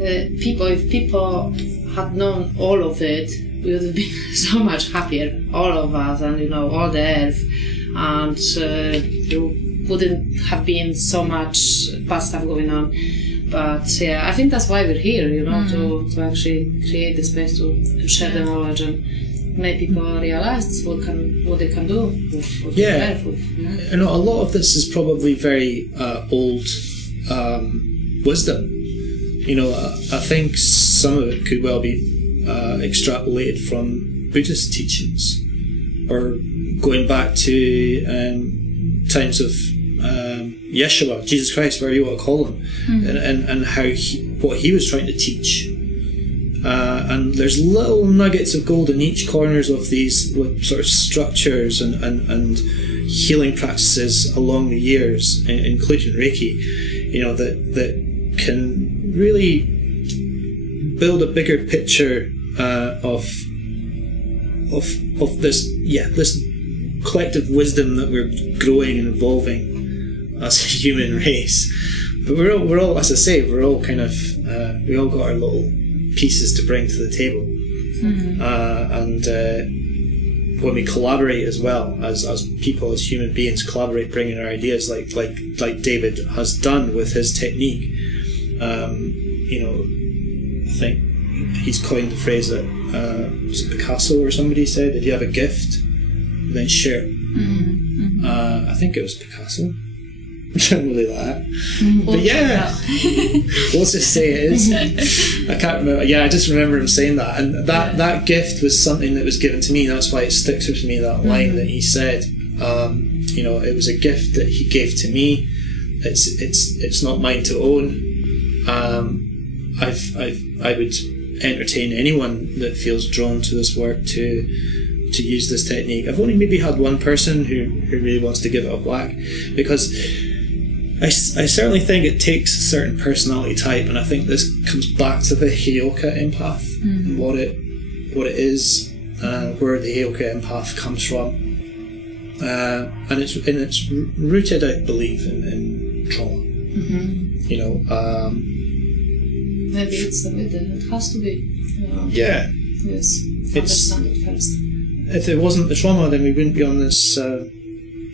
if people had known all of it, we would have been so much happier, all of us, and all the earth, and there wouldn't have been so much bad stuff going on. But I think that's why we're here, to actually create the space to share the knowledge and make people realize what they can do with the earth. A lot of this is probably very old wisdom. I think some of it could well be extrapolated from Buddhist teachings, or going back to times of Yeshua, Jesus Christ, whatever you want to call him, and how what he was trying to teach. And there's little nuggets of gold in each corners of these sort of structures and healing practices along the years, including Reiki, that can really build a bigger picture of this collective wisdom that we're growing and evolving as a human race. But we're all, as I say, we're all kind of we all got our little pieces to bring to the table, and when we collaborate as well as people, as human beings, collaborate, bringing our ideas like David has done with his technique. I think he's coined the phrase that was it Picasso or somebody said, if you have a gift, then share it. I think it was Picasso. Generally like that. But let's just say it is. I can't remember. I just remember him saying that, and that gift was something that was given to me. That's why it sticks with me, that line that he said. It was a gift that he gave to me. It's not mine to own. I would entertain anyone that feels drawn to this work to use this technique. I've only maybe had one person who really wants to give it a whack, because I certainly think it takes a certain personality type, and I think this comes back to the Hayoka empath and what it is, where the Hayoka empath comes from, and it's rooted, I believe, in trauma. Maybe it's the way that it has to be. Yes. Understand it first. If it wasn't the trauma, then we wouldn't be on this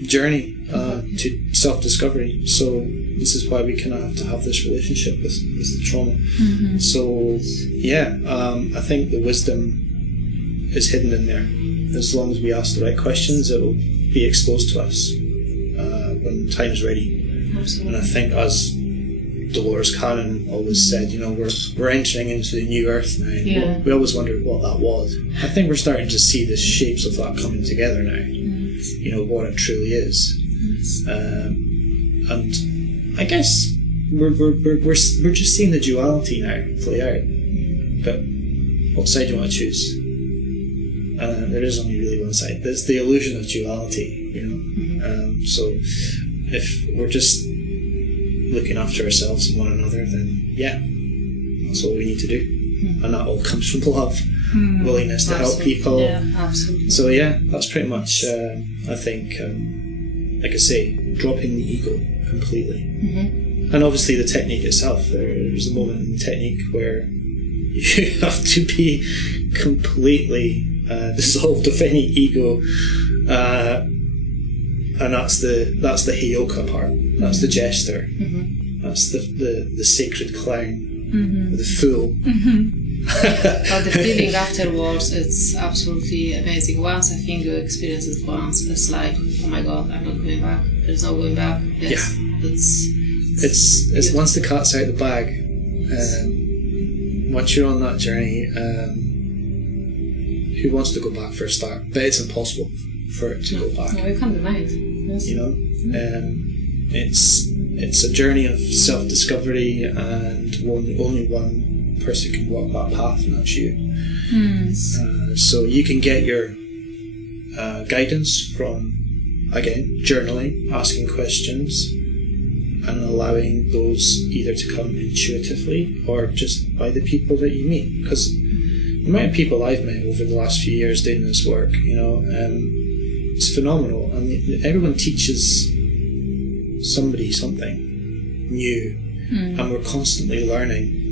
journey to self-discovery. So this is why we kind of have to have this relationship with the trauma. So I think the wisdom is hidden in there. As long as we ask the right questions, it will be exposed to us when time's ready. Absolutely. And I think, as Dolores Cannon always said, we're entering into the new earth now. We always wondered what that was. I think we're starting to see the shapes of that coming together now. What it truly is. And I guess we're just seeing the duality now play out. But what side do you want to choose? There is only really one side. There's the illusion of duality. So if we're just looking after ourselves and one another, then that's all we need to do. And that all comes from love, willingness to help people. Absolutely. So that's pretty much I think, like I say, dropping the ego completely. And obviously the technique itself, there's a moment in the technique where you have to be completely dissolved of any ego, and that's the Hayoka part. That's the jester. That's the sacred clown, the fool. But the feeling afterwards, it's absolutely amazing. Once I think you experience it once, it's like, oh my god, I'm not going back. There's no going back. It's once the cat's out of the bag. Once you're on that journey, who wants to go back for a start? But it's impossible for it to go back. No, you can't deny it. Yes. it's a journey of self-discovery, and only one person can walk that path, and that's you. So you can get your guidance from, again, journaling, asking questions, and allowing those either to come intuitively or just by the people that you meet. Because the amount of people I've met over the last few years doing this work, it's phenomenal. And everyone teaches somebody something new, and we're constantly learning.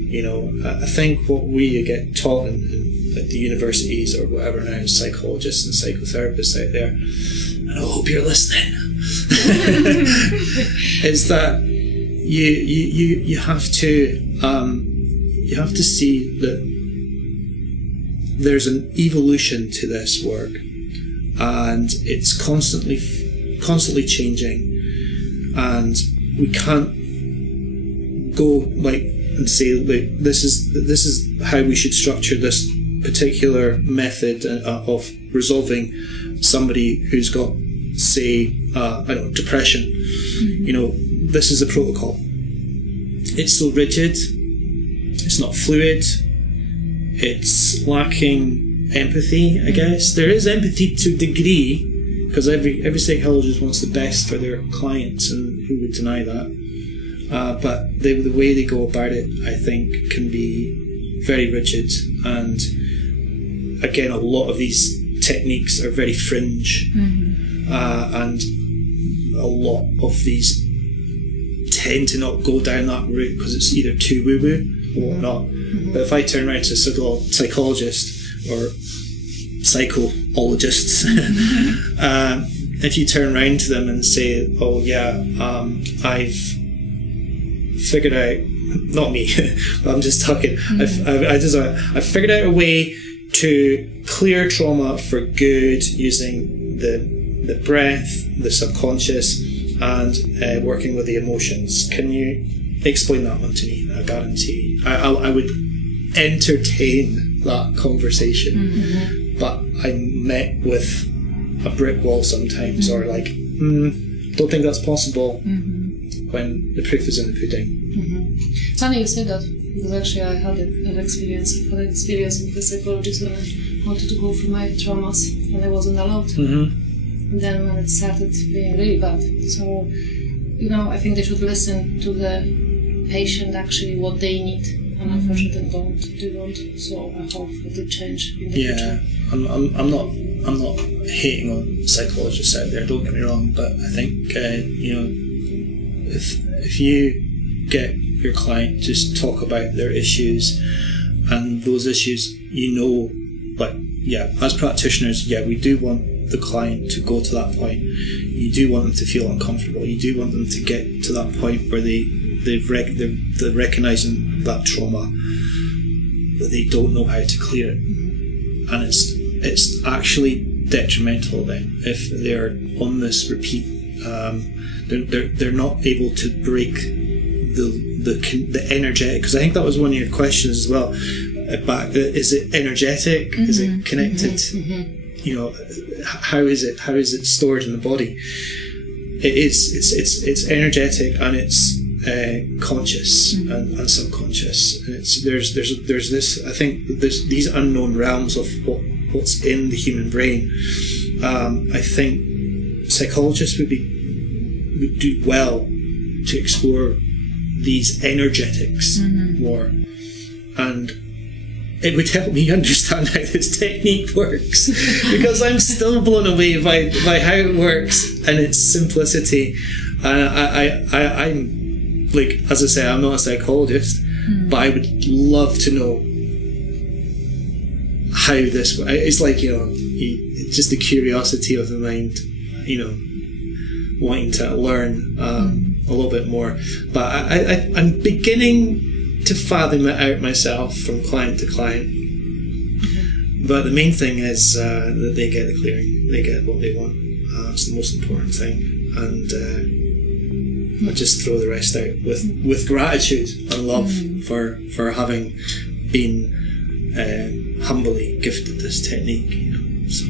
I think what we get taught in at the universities or whatever now, psychologists and psychotherapists out there, and I hope you're listening, is that you have to see that there's an evolution to this work, and it's constantly changing, and we can't go and say this is how we should structure this particular method of resolving somebody who's got, say, depression. This is a protocol. It's so rigid. It's not fluid. It's lacking empathy, I guess. There is empathy to a degree, because every psychologist wants the best for their clients, and who would deny that? But the way they go about it, I think, can be very rigid. And again, a lot of these techniques are very fringe, and a lot of these tend to not go down that route because it's either too woo-woo or whatnot. But if I turn around to a psychologist or psychologist, if you turn around to them and say, "Oh yeah, I've figured out," not me, but I'm just talking. I've figured out a way to clear trauma for good using the breath, the subconscious, and working with the emotions. Can you explain that one to me? I guarantee I would entertain that conversation, but I'm met with a brick wall sometimes, or like, don't think that's possible, when the proof is in the pudding. It's funny you say that, because actually I had an experience with the psychologist when I wanted to go through my traumas, and I wasn't allowed. And then when it started being really bad, so I think they should listen to the patient, actually what they need, and unfortunately they don't. So I hope it will change in the future. I'm not hating on psychologists out there, don't get me wrong, but I think if you get your client just talk about their issues, and those issues, as practitioners, we do want the client to go to that point. You do want them to feel uncomfortable. You do want them to get to that point where they're recognising that trauma, that they don't know how to clear it, and it's actually detrimental then if they're on this repeat. They're not able to break the energetic, because I think that was one of your questions as well. Is it energetic? Is it connected? How is it stored in the body? It's energetic, and it's conscious and subconscious, and there's this, I think, these unknown realms of what's in the human brain. I think psychologists would do well to explore these energetics more, and it would help me understand how this technique works, because I'm still blown away by how it works and its simplicity. And I'm like, as I say, I'm not a psychologist, but I would love to know how this works. It's like, it's just the curiosity of the mind, wanting to learn a little bit more. But I'm beginning to fathom it out myself from client to client. But the main thing is that they get the clearing, they get what they want. It's the most important thing, and I just throw the rest out with gratitude and love for having been humbly gifted this technique. So.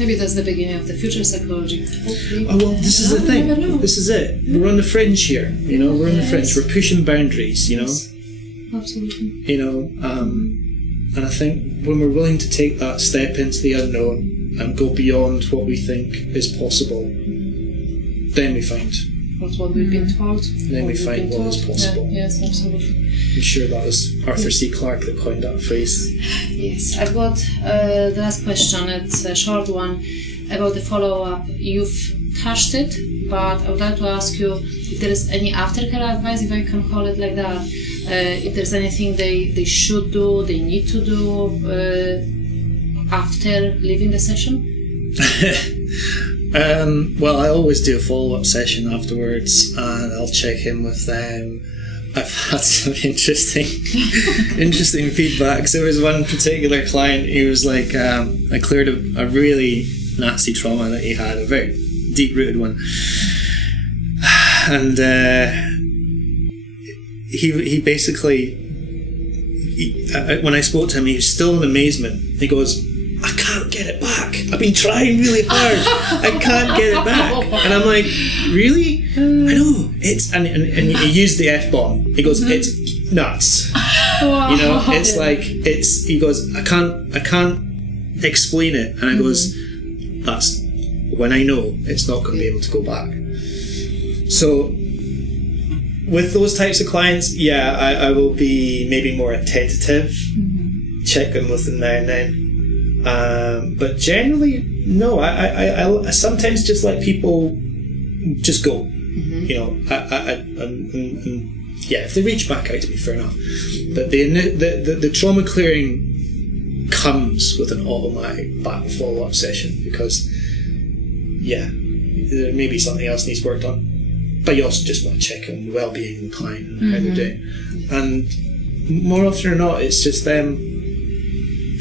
Maybe that's the beginning of the future psychology. Hopefully. Oh, well, this is the thing. You never know. This is it. We're on the fringe here. We're on the fringe. We're pushing boundaries. Absolutely. And I think when we're willing to take that step into the unknown and go beyond what we think is possible, then we find. That's what we've been told. Then we find what is possible. Yeah, yes, absolutely. I'm sure that was Arthur C. Clarke that coined that phrase. Yes, I've got the last question. It's a short one about the follow-up. You've touched it, but I would like to ask you if there is any aftercare advice, if I can call it like that. If there's anything they should do, they need to do after leaving the session? Well, I always do a follow-up session afterwards, and I'll check in with them. I've had some interesting feedback. So there was one particular client who was like, I cleared a really nasty trauma that he had, a very deep-rooted one, and he basically, when I spoke to him, he was still in amazement. He goes, I can't get it back. I've been trying really hard. I can't get it back. And I'm like, really? I know. And he used the F-bomb. He goes, it's nuts. Wow. It's like, he goes, I can't explain it. And I goes, that's when I know it's not going to be able to go back. So with those types of clients, I will be maybe more attentive, check in with them now and then. But generally, no. I sometimes just let people just go. If they reach back out to me, fair enough. But the trauma clearing comes with an automatic back follow-up session because, there may be something else needs worked on. But you also just want to check on the well-being of the client and how they're doing. And more often than not, it's just them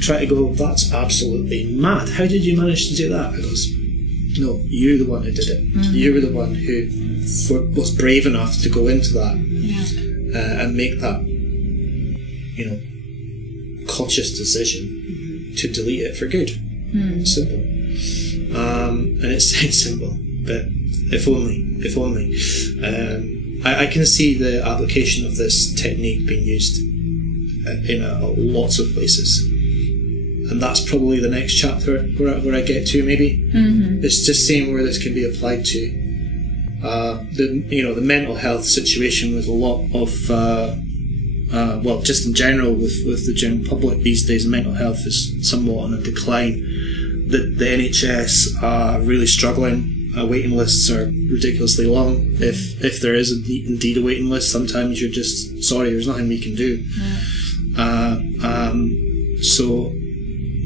try to go, that's absolutely mad. How did you manage to do that? I goes, no, you're the one who did it. You were the one who was brave enough to go into that and make that, conscious decision to delete it for good. Simple. And it sounds simple, but if only. I can see the application of this technique being used in lots of places. And that's probably the next chapter where I get to, maybe. It's just seeing where this can be applied to. The mental health situation with a lot of, just in general with the general public these days, mental health is somewhat on a decline. The NHS are really struggling. Waiting lists are ridiculously long. If there is indeed a waiting list, sometimes you're just sorry. There's nothing we can do. So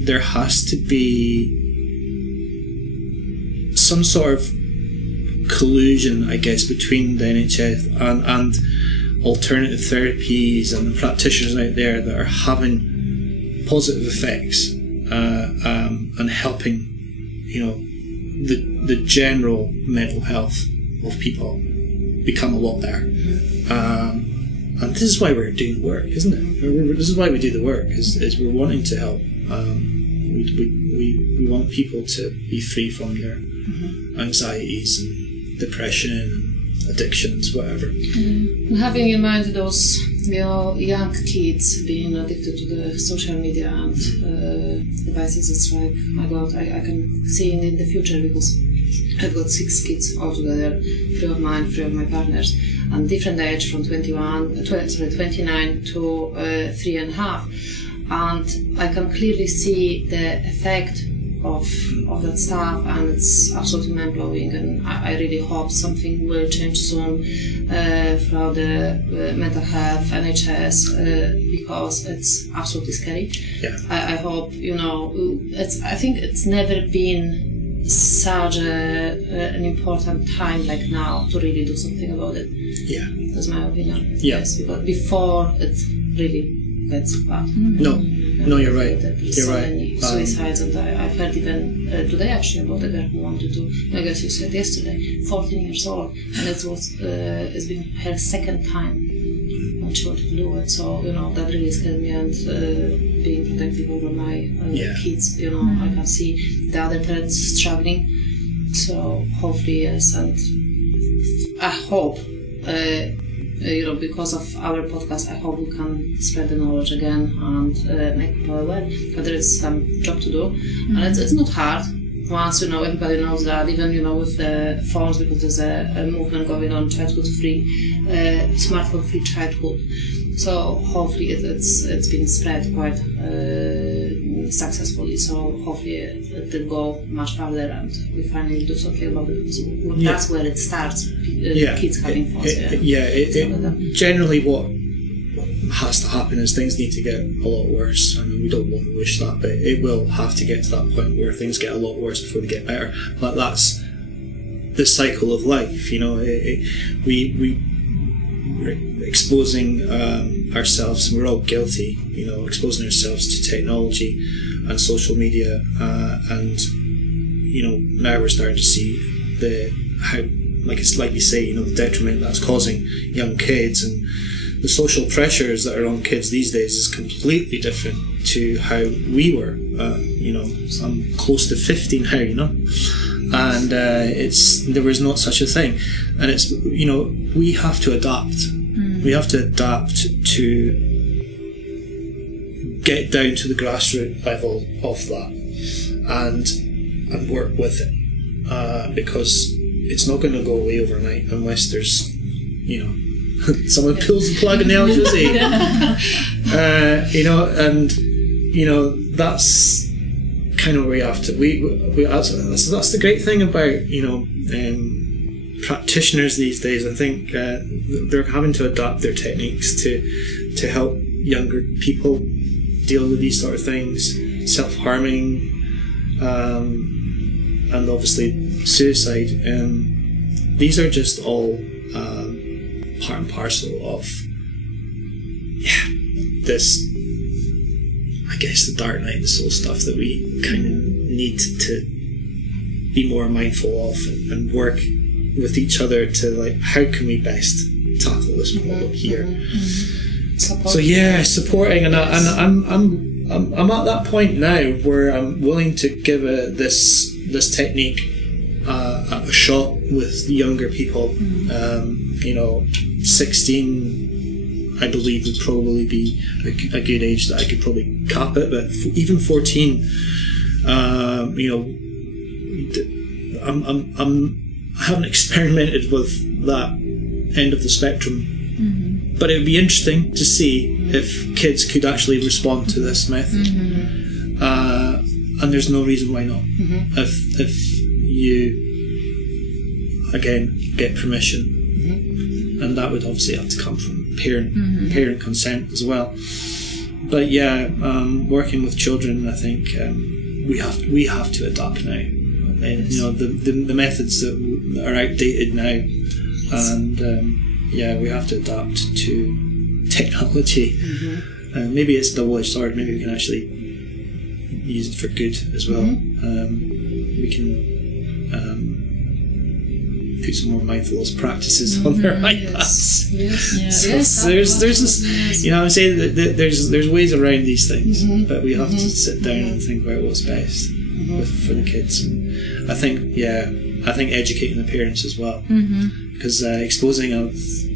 there has to be some sort of collusion, I guess, between the NHS and alternative therapies and the practitioners out there that are having positive effects and helping, the general mental health of people become a lot better. And this is why we're doing the work, isn't it? This is why we do the work, is we're wanting to help. We want people to be free from their anxieties and depression and addictions, whatever. And having in mind those young kids being addicted to the social media and devices, it's like, my God, I can see it in the future because I've got 6 kids altogether, 3 of mine, 3 of my partners, and different age from 29 to 3.5. And I can clearly see the effect of that stuff, and it's absolutely mind-blowing, and I really hope something will change soon throughout the mental health, NHS, because it's absolutely scary. I hope, I think it's never been such an important time like now to really do something about it. That's my opinion. Yes, because before it really gets bad. No, you're right. You're right. Suicides, and I've heard even today actually about a girl who wanted to. I guess you said yesterday, 14 years old, and it's been her second time she wanted to do it. So, that really scared me, and being protective over my kids, I can see the other parents struggling. So hopefully, yes, and I hope, because of our podcast, I hope we can spread the knowledge again and make people aware that there is some job to do. And it's not hard. Once, everybody knows that, even, with the phones, because there's a movement going on, childhood-free, smartphone-free childhood. So hopefully it's been spread quite successfully. So hopefully it will go much further, and we finally do something about it. So that's where it starts. Kids having phones. Generally, what has to happen is things need to get a lot worse. I mean, we don't want to wish that, but it will have to get to that point where things get a lot worse before they get better. But that's the cycle of life, we're exposing ourselves, and we're all guilty, exposing ourselves to technology and social media, and now we're starting to see how you say, the detriment that's causing young kids, and the social pressures that are on kids these days is completely different to how we were. I'm close to 50 now, and there was not such a thing, and it's we have to adapt. We have to adapt to get down to the grassroots level of that, and work with it, because it's not going to go away overnight unless there's someone pulls the plug in the electricity. That's kind of where we have to. That's the great thing about practitioners these days. I think they're having to adapt their techniques to help younger people deal with these sort of things, self-harming, and obviously suicide. These are just all part and parcel of this, I guess, the dark night, the soul stuff that we kind of need to be more mindful of, and work with each other to how can we best tackle this problem here. Supporting, and I'm at that point now where I'm willing to give this technique a shot with younger people. 16, I believe, would probably be a good age that I could probably cap it, but even 14, I haven't experimented with that end of the spectrum, but it would be interesting to see if kids could actually respond to this method, and there's no reason why not. If you again get permission, and that would obviously have to come from parent consent as well. But working with children, I think we have to adapt now. And, the methods that are outdated now, and we have to adapt to technology. Maybe it's a double-edged sword. Maybe we can actually use it for good as well. We can put some more mindfulness practices on their iPads. There's this, I'm saying that there's ways around these things, but we have to sit down and think about what's best for the kids. And I think educating the parents as well, because exposing a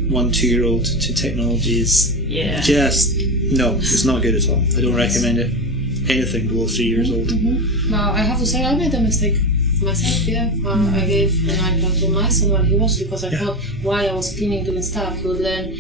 1-2-year-old to technology is it's not good at all. I don't recommend it. Anything below 3 years old. Now I have to say I made a mistake myself. I gave an iPad to my son when he was, because I thought while I was cleaning, doing stuff, he would learn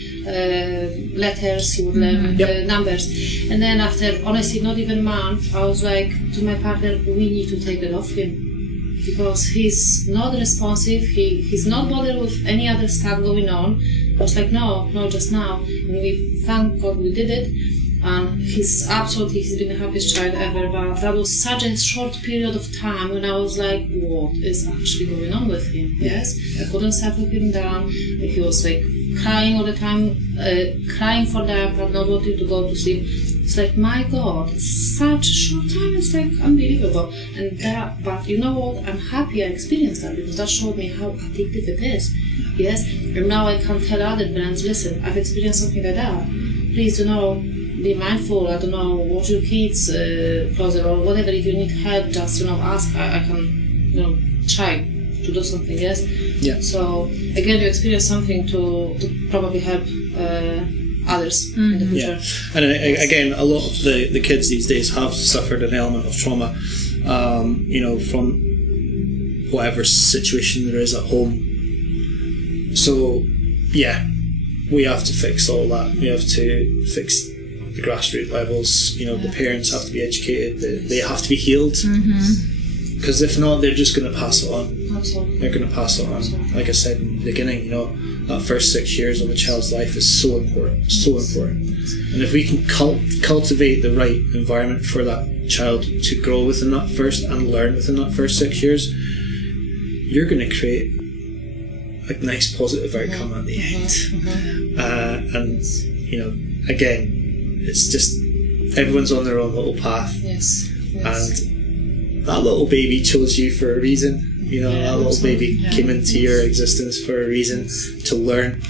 letters, he would learn numbers, and then after, honestly, not even a month, I was like to my partner, we need to take it off him, because he's not responsive, he's not bothered with any other stuff going on. I was like, no, just now, and we thank God we did it. And he's been the happiest child ever, but that was such a short period of time when I was like, what is actually going on with him? Yes, I couldn't settle him down. He was crying all the time, crying for the iPad, not wanting to go to sleep. It's like, my God, it's such a short time, it's like unbelievable. And that, but you know what, I'm happy I experienced that, because that showed me how addictive it is. Yes, and now I can tell other brands, listen, I've experienced something like that. Please, be mindful, I don't know, watch your kids closer or whatever. If you need help, just, ask. I can, try to do something, yes? Yeah. So, again, you experience something to probably help others in the future. Yeah. And again, a lot of the kids these days have suffered an element of trauma, from whatever situation there is at home. So, yeah, we have to fix all that. We have to fix the grassroots levels. The parents have to be educated. They have to be healed. Because if not, they're just going to pass it on. Absolutely. They're going to pass it on. Absolutely. Like I said in the beginning, that first 6 years of a child's life is so important. So important. And if we can cultivate the right environment for that child to grow within that first and learn within that first 6 years, you're going to create a nice positive outcome at the end. And again, it's just everyone's on their own little path. Yes. And that little baby chose you for a reason. That little baby came into your existence for a reason, to learn.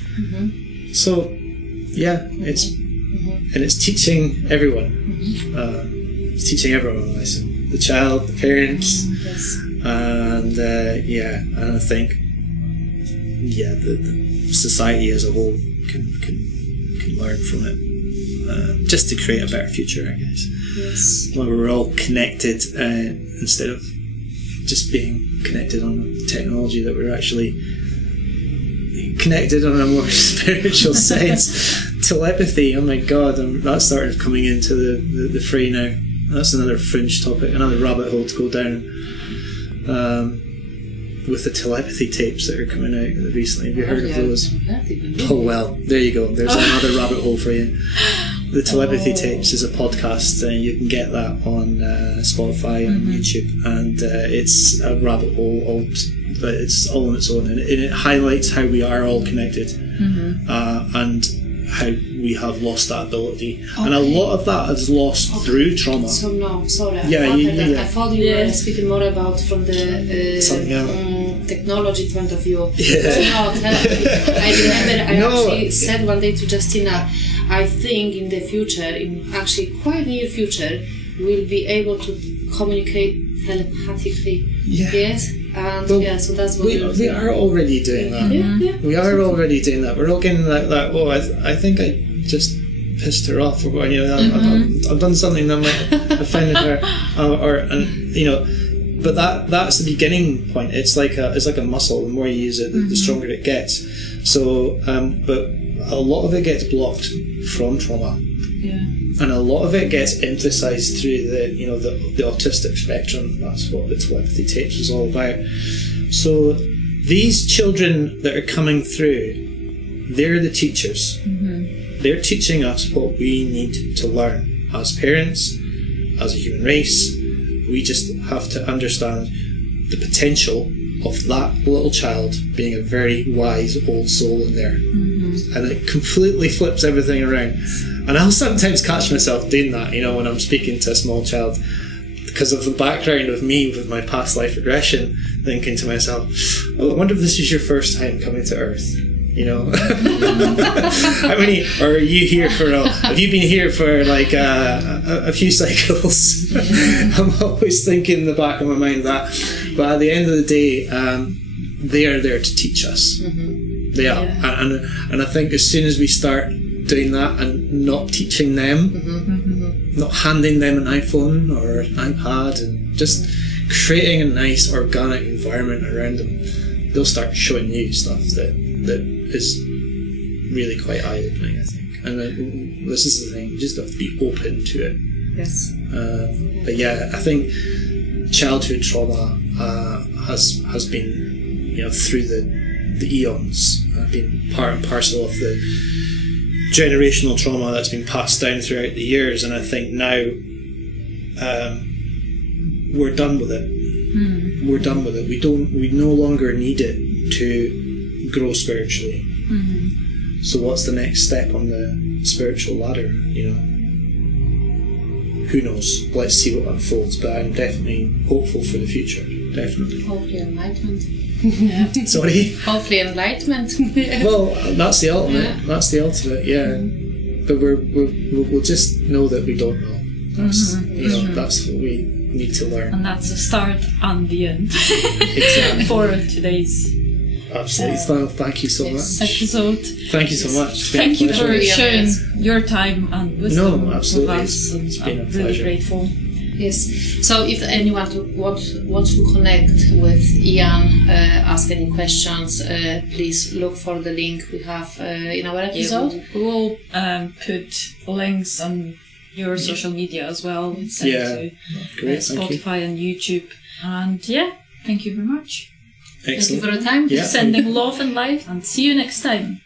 So it's teaching everyone. It's teaching everyone a lesson. The child, the parents, and I think the society as a whole can learn from it, just to create a better future, I guess. Yes. When we're all connected, instead of just being connected on technology, that we're actually connected on a more spiritual sense. Telepathy, oh my God, that started coming into the fray now. That's another fringe topic, another rabbit hole to go down. With the telepathy tapes that are coming out recently. Have you heard of those? Oh well, there you go. There's another rabbit hole for you. The Telepathy Tapes is a podcast. You can get that on Spotify and YouTube, and it's a rabbit hole, but it's all on its own, and it highlights how we are all connected, and how we have lost that ability, and a lot of that is lost through trauma. So no, sorry. Yeah. I thought you were speaking more about from the technology point of view. Yeah. I remember actually said one day to Justina, I think in the future, in actually quite near future, we'll be able to communicate telepathically. Yeah. Yes. And so that's what we are already doing that. Yeah. We are already doing that. We're all getting that. Oh, I think I just pissed her off, or I've done something that might offend her, But that's the beginning point. It's like a muscle. The more you use it, the stronger it gets. So, but a lot of it gets blocked from trauma. Yeah. And a lot of it gets emphasised through the autistic spectrum. That's what the Telepathy Tapes was all about. So these children that are coming through, they're the teachers. They're teaching us what we need to learn as parents, as a human race. We just have to understand the potential of that little child being a very wise old soul in there. And it completely flips everything around. And I'll sometimes catch myself doing that, when I'm speaking to a small child, because of the background of me with my past life regression, thinking to myself, oh, I wonder if this is your first time coming to Earth. How many, or are you here have you been here for like a few cycles? I'm always thinking in the back of my mind that, but at the end of the day, they are there to teach us. They are, and I think as soon as we start doing that and not teaching them, not handing them an iPhone or an iPad, and just creating a nice organic environment around them, they'll start showing you stuff that is really quite eye-opening, I think. And this is the thing, you just have to be open to it. Yes. But yeah, I think childhood trauma has been, through the eons, been part and parcel of the generational trauma that's been passed down throughout the years, and I think now we're done with it. We're done with it. We no longer need it to grow spiritually. So what's the next step on the spiritual ladder? who knows? Let's see what unfolds. But I'm definitely hopeful for the future. Definitely. Hopefully enlightenment. Sorry? Hopefully enlightenment. Well, that's the ultimate. That's the ultimate, yeah. But we'll just know that we don't know. That's, that's what we need to learn. And that's the start and the end. Exactly. For today's absolutely. Thank you so much. episode. Thank you so much. Thank you for pleasure. sharing your time and wisdom No, absolutely. with us. It's been a I'm pleasure. really grateful. Yes. So if anyone wants to connect with Iain, ask any questions, please look for the link we have in our episode. Yeah, we'll put links on your social media as well. Send to great. Thank you. Spotify and YouTube. And thank you very much. Excellent. Thank you for your time. Yeah. Sending love and light, and see you next time.